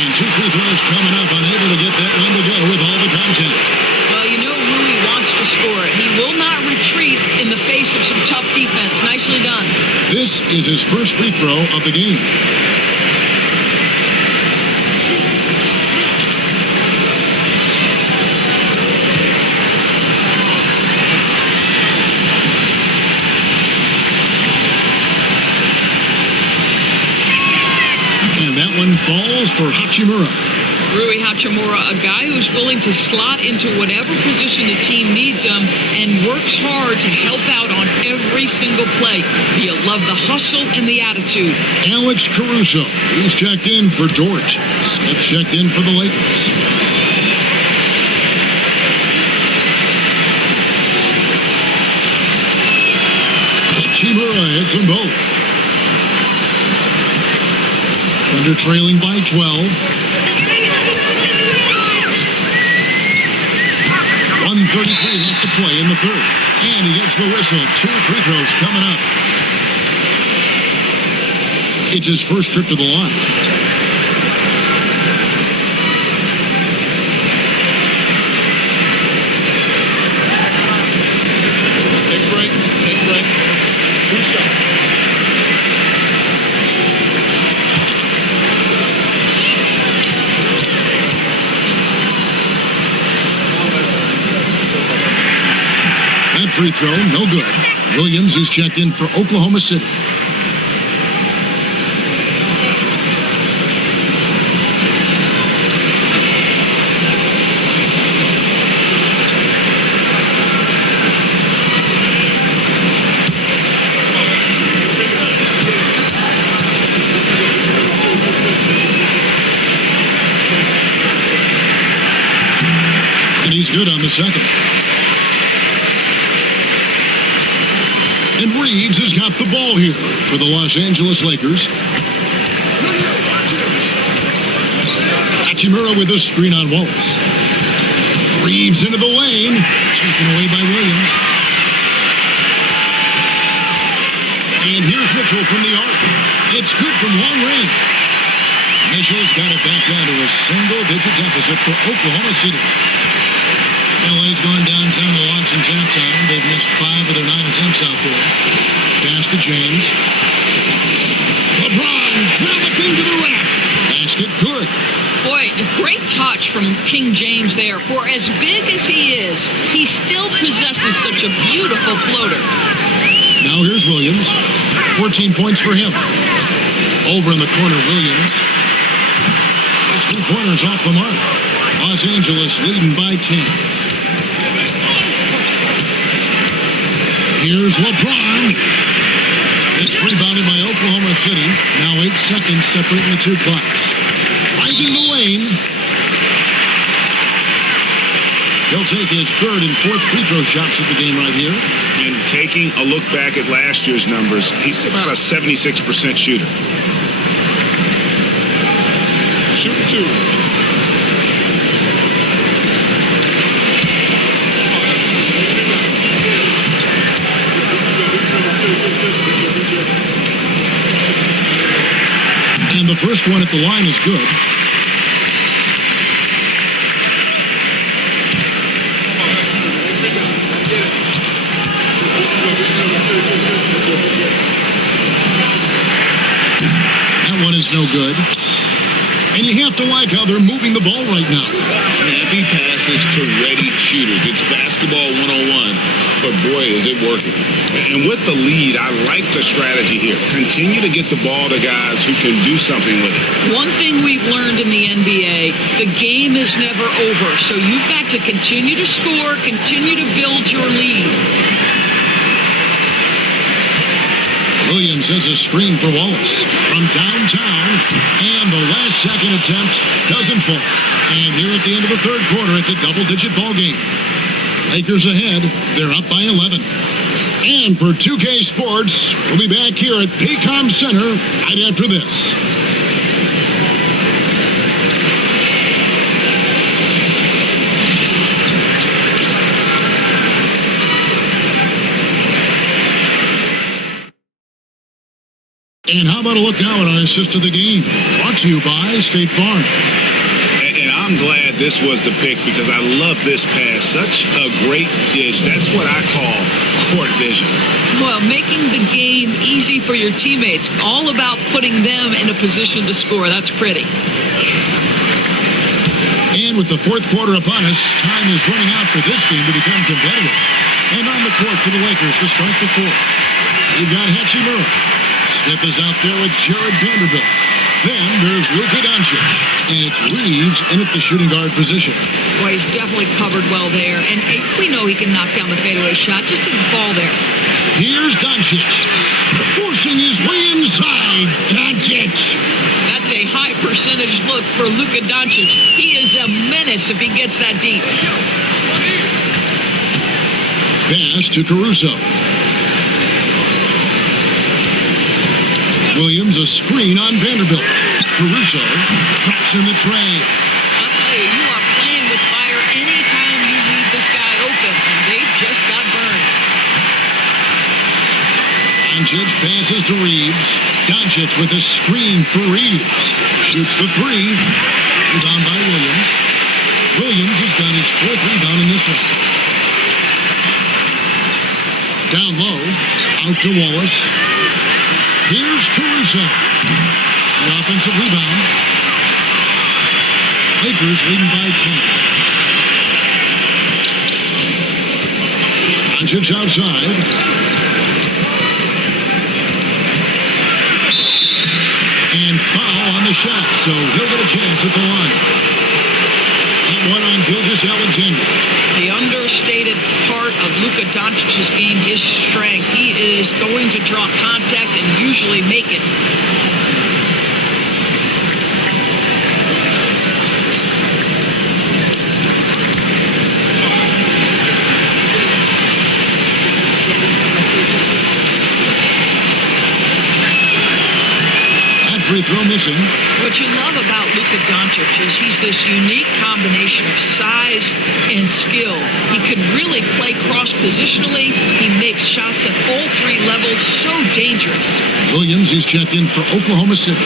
And 2 free throws coming up. Unable to get that one to go with all the contact. Well, you know Rui wants to score it. He will not retreat in the face of some tough defense. Nicely done. This is his first free throw of the game. That one falls for Hachimura. Rui Hachimura, a guy who's willing to slot into whatever position the team needs him and works hard to help out on every single play. You'll love the hustle and the attitude. Alex Caruso, he's checked in for George. Smith checked in for the Lakers. Hachimura hits them both. Thunder trailing by 12. 1:33 left to play in the third. And he gets the whistle. 2 free throws coming up. It's his first trip to the line. Take a break. 2 shots. That free throw, no good. Williams is checked in for Oklahoma City. And he's good on the second. And Reeves has got the ball here for the Los Angeles Lakers. Hachimura with a screen on Wallace. Reeves into the lane. Taken away by Williams. And here's Mitchell from the arc. It's good from long range. Mitchell's got it back down to a single-digit deficit for Oklahoma City. LA's gone downtown to launch since halftime. They've missed 5 of their 9 attempts out there. Pass to James. LeBron galloping to the rack. Basket good. Boy, a great touch from King James there. For as big as he is, he still possesses such a beautiful floater. Now here's Williams. 14 points for him. Over in the corner, Williams. His 3-pointers off the mark. Los Angeles leading by 10. Here's LeBron. It's rebounded by Oklahoma City. Now 8 seconds separating the 2 clocks. Driving the lane. He'll take his 3rd and 4th free throw shots at the game right here. And taking a look back at last year's numbers, he's about a 76% shooter. Shoot 2. And the first one at the line is good. no good. And you have to like how they're moving the ball right now. Snappy passes to ready shooters. It's basketball 101, but boy, is it working. And with the lead, I like the strategy here. Continue to get the ball to guys who can do something with it. One thing we've learned in the NBA, the game is never over. So you've got to continue to score, continue to build your lead. Williams has a screen for Wallace from downtown, and the last second attempt doesn't fall. And here at the end of the third quarter, it's a double-digit ball game. Lakers ahead. They're up by 11. And for 2K Sports, we'll be back here at Paycom Center right after this. And how about a look now at our assist of the game? Brought to you by State Farm. And I'm glad this was the pick because I love this pass. Such a great dish. That's what I call court vision. Well, making the game easy for your teammates. All about putting them in a position to score. That's pretty. And with the fourth quarter upon us, time is running out for this game to become competitive. And on the court for the Lakers to start the fourth. We've got Hachimura. Smith is out there with Jared Vanderbilt. Then there's Luka Doncic. And it's Reeves in at the shooting guard position. Boy, he's definitely covered well there. And we know he can knock down the fadeaway shot. Just didn't fall there. Here's Doncic. Forcing his way inside. Doncic. That's a high percentage look for Luka Doncic. He is a menace if he gets that deep. Pass to Caruso. Williams, a screen on Vanderbilt. Caruso drops in the tray. I'll tell you, you are playing with fire anytime you leave this guy open, and they just got burned. Doncic passes to Reeves. Doncic with a screen for Reeves. Shoots the three. Rebound by Williams. Williams has got his fourth rebound in this one. Down low. Out to Wallace. Here's Caruso. The offensive rebound. Lakers leading by 10. Doncic outside. And foul on the shot, so he'll get a chance at the line. That one on Gilgeous-Alexander. The understated part of Luka Doncic's game, his strength. He is going to draw contact and usually make it. That free throw missing. What you love about Luka Doncic is he's this unique combination of size and skill. He can really play cross-positionally. He makes shots at all three levels. So dangerous. Williams, he's checked in for Oklahoma City.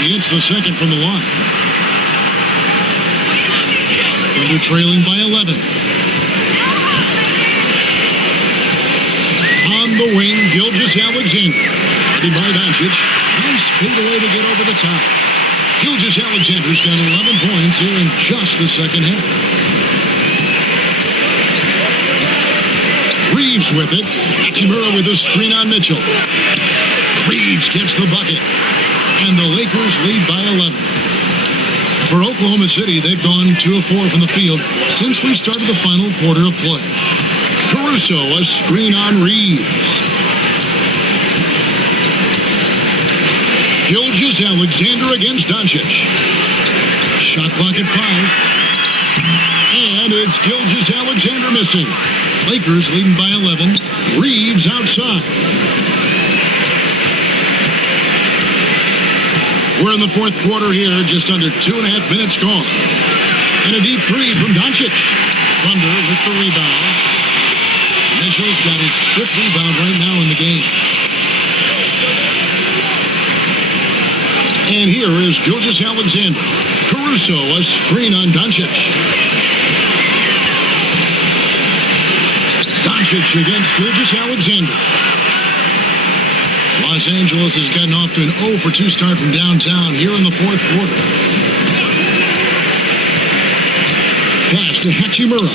He hits the second from the line. Thunder trailing by 11. On the wing, Gilgeous-Alexander. Ready by Doncic. Nice fadeaway to get over the top. Gilgeous-Alexander's got 11 points here in just the second half. Reeves with it. Hachimura with a screen on Mitchell. Reeves gets the bucket. And the Lakers lead by 11. For Oklahoma City, they've gone 2 of 4 from the field since we started the final quarter of play. Caruso, a screen on Reeves. Gilgeous-Alexander against Doncic. Shot clock at 5. And it's Gilgeous-Alexander missing. Lakers leading by 11. Reeves outside. We're in the fourth quarter here, just under 2.5 minutes gone. And a deep three from Doncic. Thunder with the rebound. Mitchell's got his 5th rebound right now in the game. And here is Gilgeous-Alexander. Caruso, a screen on Doncic. Doncic against Gilgeous Alexander. Los Angeles has gotten off to an 0 for 2 start from downtown here in the fourth quarter. Pass to Hachimura.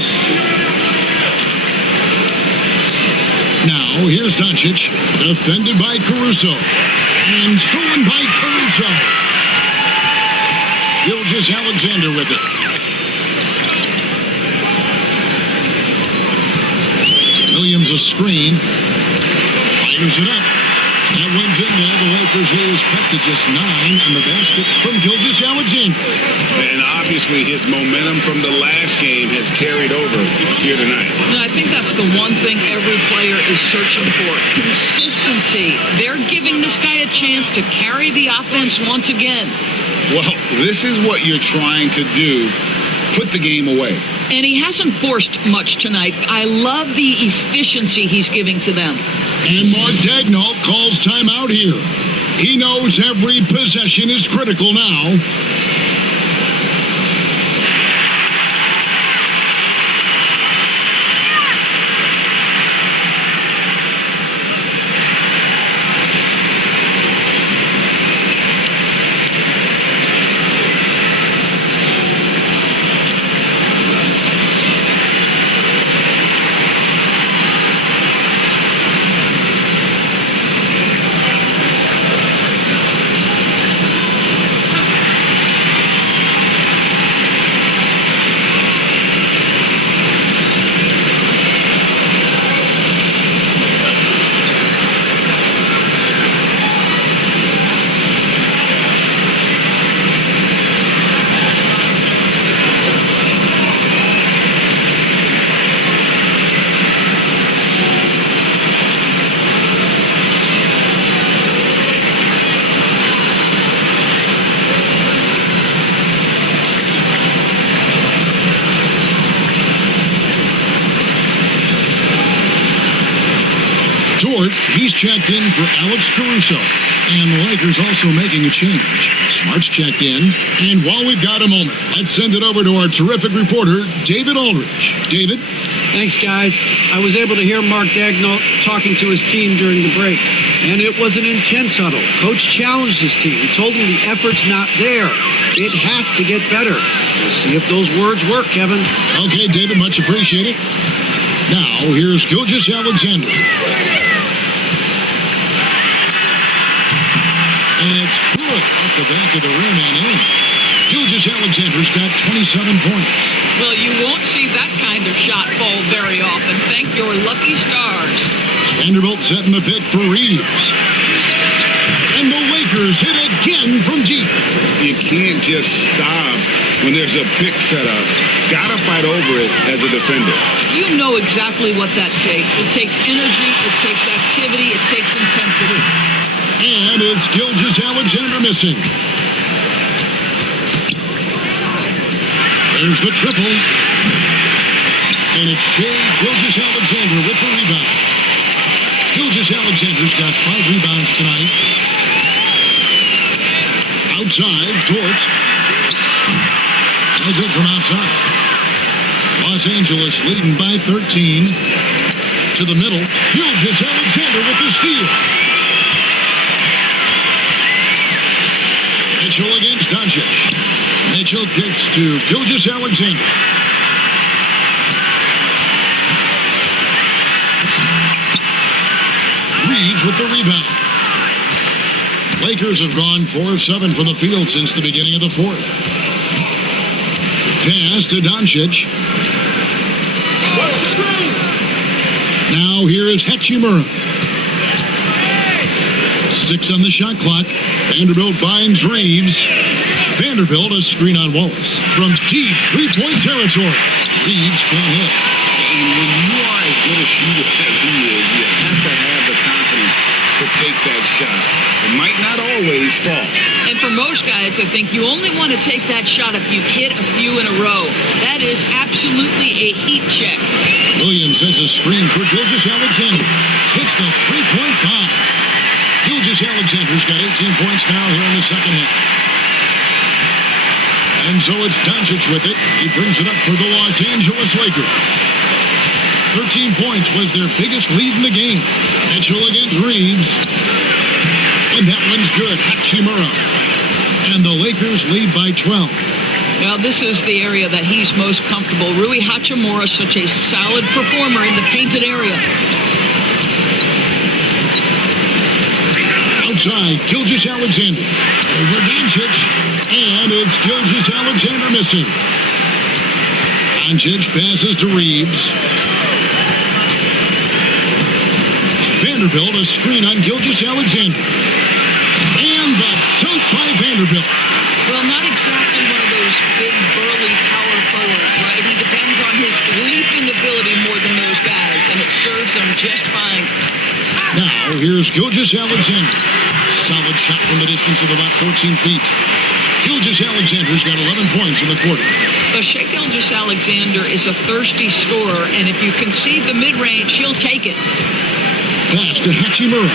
Now, here's Doncic, defended by Caruso, and stolen by Caruso. Gilgeous Alexander with it. Williams a screen, fires it up. That one's in there. The Lakers lead is cut to just 9, and the basket from Gilgeous Alexander. And obviously his momentum from the last game has carried over here tonight. And I think that's the one thing every player is searching for. Consistency. They're giving this guy a chance to carry the offense once again. Well, this is what you're trying to do. Put the game away. And he hasn't forced much tonight. I love the efficiency he's giving to them. And Mark Daigneault calls timeout here. He knows every possession is critical now. He's checked in for Alex Caruso. And the Lakers also making a change. Smart's checked in. And while we've got a moment, let's send it over to our terrific reporter, David Aldridge. David? Thanks, guys. I was able to hear Mark Daigneault talking to his team during the break. And it was an intense huddle. Coach challenged his team. He told them the effort's not there. It has to get better. We'll see if those words work, Kevin. Okay, David, much appreciated. Now, here's Gilgeous Alexander. And it's good off the back of the rim and in. Gilgeous Alexander's got 27 points. Well, you won't see that kind of shot fall very often. Thank your lucky stars. Vanderbilt setting the pick for Reeves. And the Lakers hit again from deep. You can't just stop when there's a pick set up. Gotta fight over it as a defender. You know exactly what that takes. It takes energy, it takes activity, it takes intensity. And it's Gilgeous Alexander missing. There's the triple. And it's Gilgeous Alexander with the rebound. Gilgeous Alexander's got 5 rebounds tonight. Outside, Dort. No good from outside. Los Angeles leading by 13. To the middle. Gilgeous Alexander with the steal. Mitchell against Doncic. Mitchell kicks to Gilgeous Alexander. Reeves with the rebound. Lakers have gone 4 of 7 from the field since the beginning of the fourth. Pass to Doncic. What's the screen? Now here is Hachimura. 6 on the shot clock. Vanderbilt finds Reeves. Vanderbilt a screen on Wallace. From deep 3-point territory. Reeves can't hit. And when you are as good a shooter as he is, you have to have the confidence to take that shot. It might not always fall. And for most guys, I think you only want to take that shot if you've hit a few in a row. That is absolutely a heat check. Williams sends a screen for Gilgeous Alexander. Hits the 3-point bomb. Gilgeous Alexander's got 18 points now here in the second half. And so it's Doncic with it. He brings it up for the Los Angeles Lakers. 13 points was their biggest lead in the game. Mitchell against Reeves. And that one's good. Hachimura. And the Lakers lead by 12. Well, this is the area that he's most comfortable. Rui Hachimura, such a solid performer in the painted area. Outside, Gilgeous-Alexander. Over Doncic. And it's Gilgeous-Alexander missing. Doncic passes to Reeves. Vanderbilt, a screen on Gilgeous-Alexander. And the dunk by Vanderbilt. Well, not exactly one of those big, burly power forwards, right? He depends on his leaping ability more than those guys, and it serves him just fine. Now, here's Gilgeous-Alexander. Solid shot from the distance of about 14 feet. Gilgeous-Alexander's got 11 points in the quarter. But Shai Gilgeous-Alexander is a thirsty scorer, and if you concede the mid-range, he'll take it. Pass to Hachimura.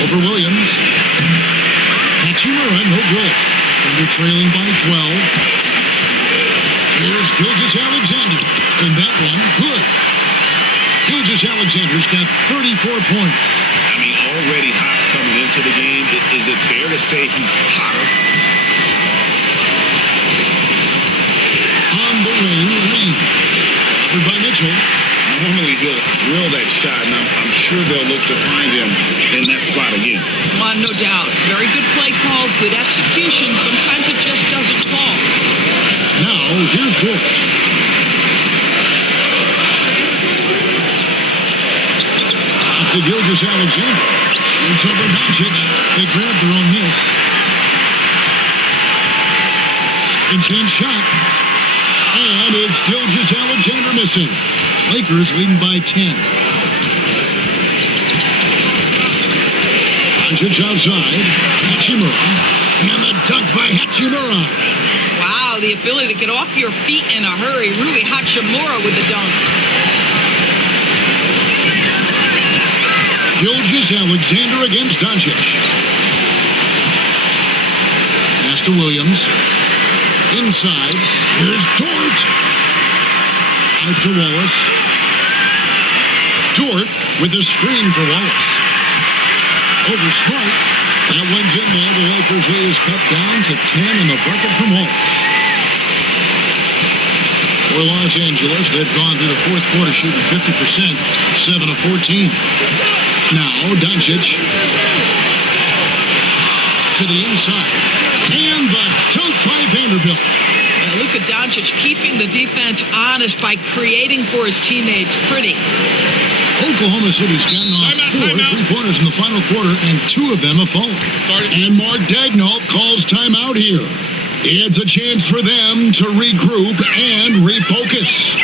Over Williams. Hachimura, no good. And they're trailing by 12. Here's Gilgeous-Alexander. And that one, good. Gilgeous-Alexander's got 34 points. I mean, already hot coming into the game. Is it fair to say he's hotter? On the wing, Reeves. Covered by Mitchell. Normally he'll drill that shot, and I'm sure they'll look to find him in that spot again. No doubt. Very good play call, good execution. Sometimes it just doesn't fall. Now, here's Dort. Up to Gilgeous-Alexander. Shoots over Doncic. They grab their own miss. Second chance shot. And it's Gilgeous-Alexander missing. Lakers leading by 10. Doncic outside. Hachimura. And the dunk by Hachimura. Wow, the ability to get off your feet in a hurry. Rui Hachimura with the dunk. Gilgeous-Alexander against Doncic. Pass to Williams. Inside. Here's Dort. Out to Wallace. Dort with a screen for Wallace. Over Smart. That one's in there. The Lakers lead is cut down to 10 in the bucket from Wallace. For Los Angeles, they've gone through the fourth quarter shooting 50%, 7 of 14. Now, Doncic to the inside. And the dunk by Vanderbilt. Now look at Doncic keeping the defense honest by creating for his teammates. Pretty. Oklahoma City's gotten off four three-pointers in the final quarter, and two of them have fallen. And Mark Daigneault calls timeout here. It's a chance for them to regroup and refocus.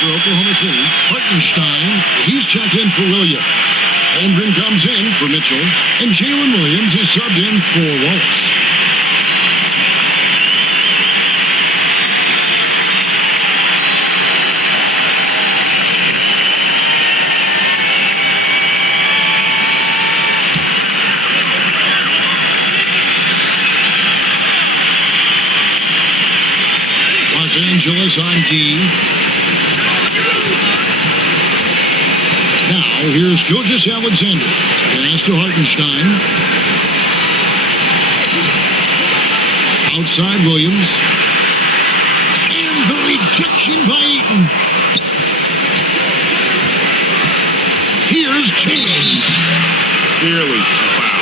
For Oklahoma City, Hartenstein, he's checked in for Williams. Holmgren comes in for Mitchell, and Jalen Williams is subbed in for Wallace. Angeles on D. Now, here's Gilgeous-Alexander. Pass to Hartenstein. Outside Williams. And the rejection by Ayton. Here's James. Clearly a foul.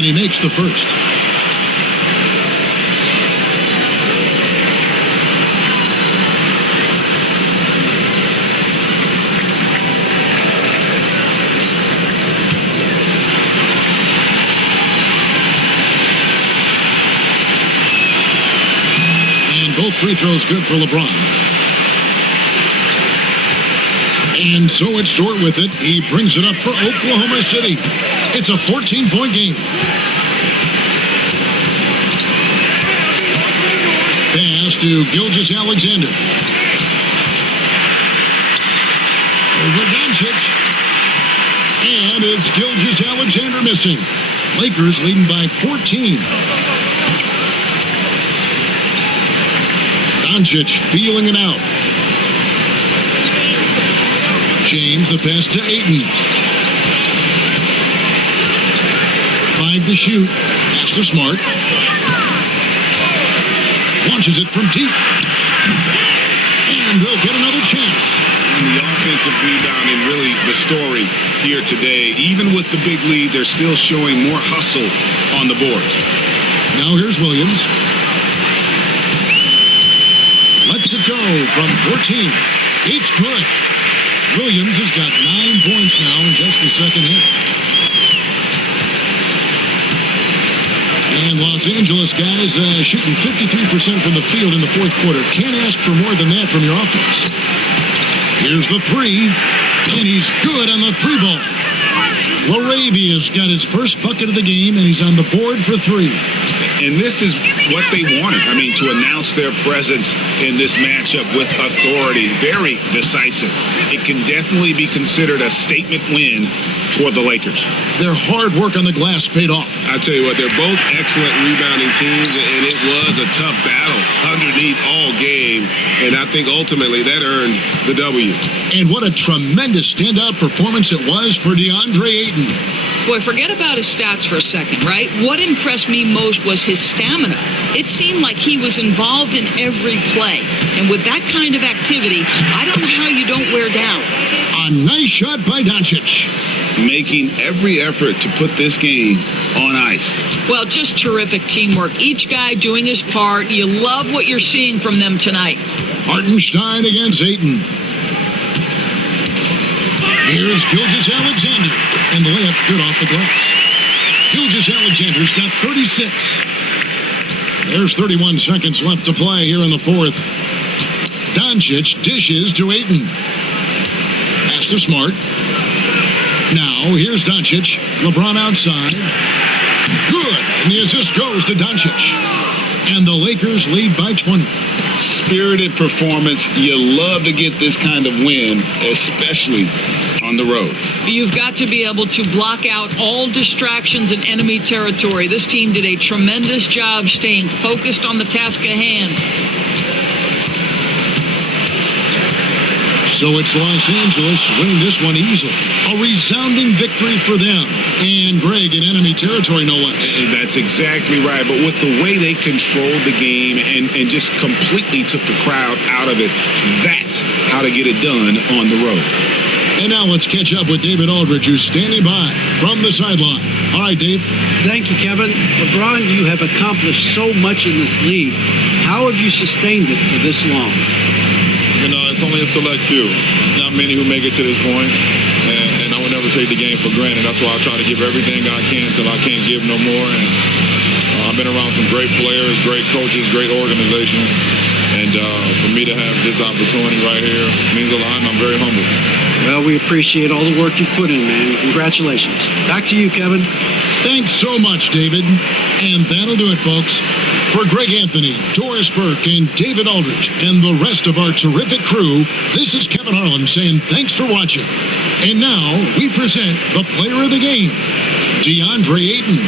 He makes the first. And both free throws good for LeBron. And so it's Dort with it. He brings it up for Oklahoma City. It's a 14-point game. Pass to Gilgeous-Alexander. Over Doncic. And it's Gilgeous-Alexander missing. Lakers leading by 14. Doncic feeling it out. James, the pass to Ayton. 5 to shoot. Pass to Smart. Launches it from deep. And they'll get another chance. And the offensive rebounding, really the story here today. Even with the big lead, they're still showing more hustle on the boards. Now here's Williams. Lets it go from 14. It's good. Williams has got 9 points now in just the second half. And Los Angeles guys shooting 53% from the field in the fourth quarter. Can't ask for more than that from your offense. Here's the three, and he's good on the three ball. LaRavia's got his first bucket of the game, and he's on the board for 3. And this is what they wanted. I mean, to announce their presence in this matchup with authority. Very decisive. It can definitely be considered a statement win for the Lakers. Their hard work on the glass paid off. I tell you what, they're both excellent rebounding teams, and it was a tough battle underneath all game, and I think ultimately that earned the W. And what a tremendous standout performance it was for DeAndre Ayton. Boy, forget about his stats for a second, right? What impressed me most was his stamina. It seemed like he was involved in every play. And with that kind of activity, I don't know how you don't wear down. A nice shot by Doncic. Making every effort to put this game on ice. Well, just terrific teamwork. Each guy doing his part. You love what you're seeing from them tonight. Hartenstein against Ayton. Here's Gilgeous-Alexander. And the layup's good off the glass. Gilgeous-Alexander's got 36. There's 31 seconds left to play here in the fourth. Doncic dishes to Ayton. Pass to Smart. Now, here's Doncic. LeBron outside. Good. And the assist goes to Doncic. And the Lakers lead by 20. Spirited performance. You love to get this kind of win, especially on the road. You've got to be able to block out all distractions in enemy territory. This team did a tremendous job staying focused on the task at hand. So it's Los Angeles winning this one easily. A resounding victory for them. And Greg in enemy territory, no less. That's exactly right. But with the way they controlled the game and just completely took the crowd out of it, that's how to get it done on the road. And now let's catch up with David Aldridge, who's standing by from the sideline. All right, Dave. Thank you, Kevin. LeBron, you have accomplished so much in this league. How have you sustained it for this long? You know, it's only a select few. It's not many who make it to this point, and I will never take the game for granted. That's why I try to give everything I can till I can't give no more. And I've been around some great players, great coaches, great organizations. And for me to have this opportunity right here means a lot, and I'm very humble. Well, we appreciate all the work you've put in, man. Congratulations. Back to you, Kevin. Thanks so much, David. And that'll do it, folks. For Greg Anthony, Doris Burke, and David Aldridge, and the rest of our terrific crew, this is Kevin Harlan saying thanks for watching. And now we present the player of the game, DeAndre Ayton.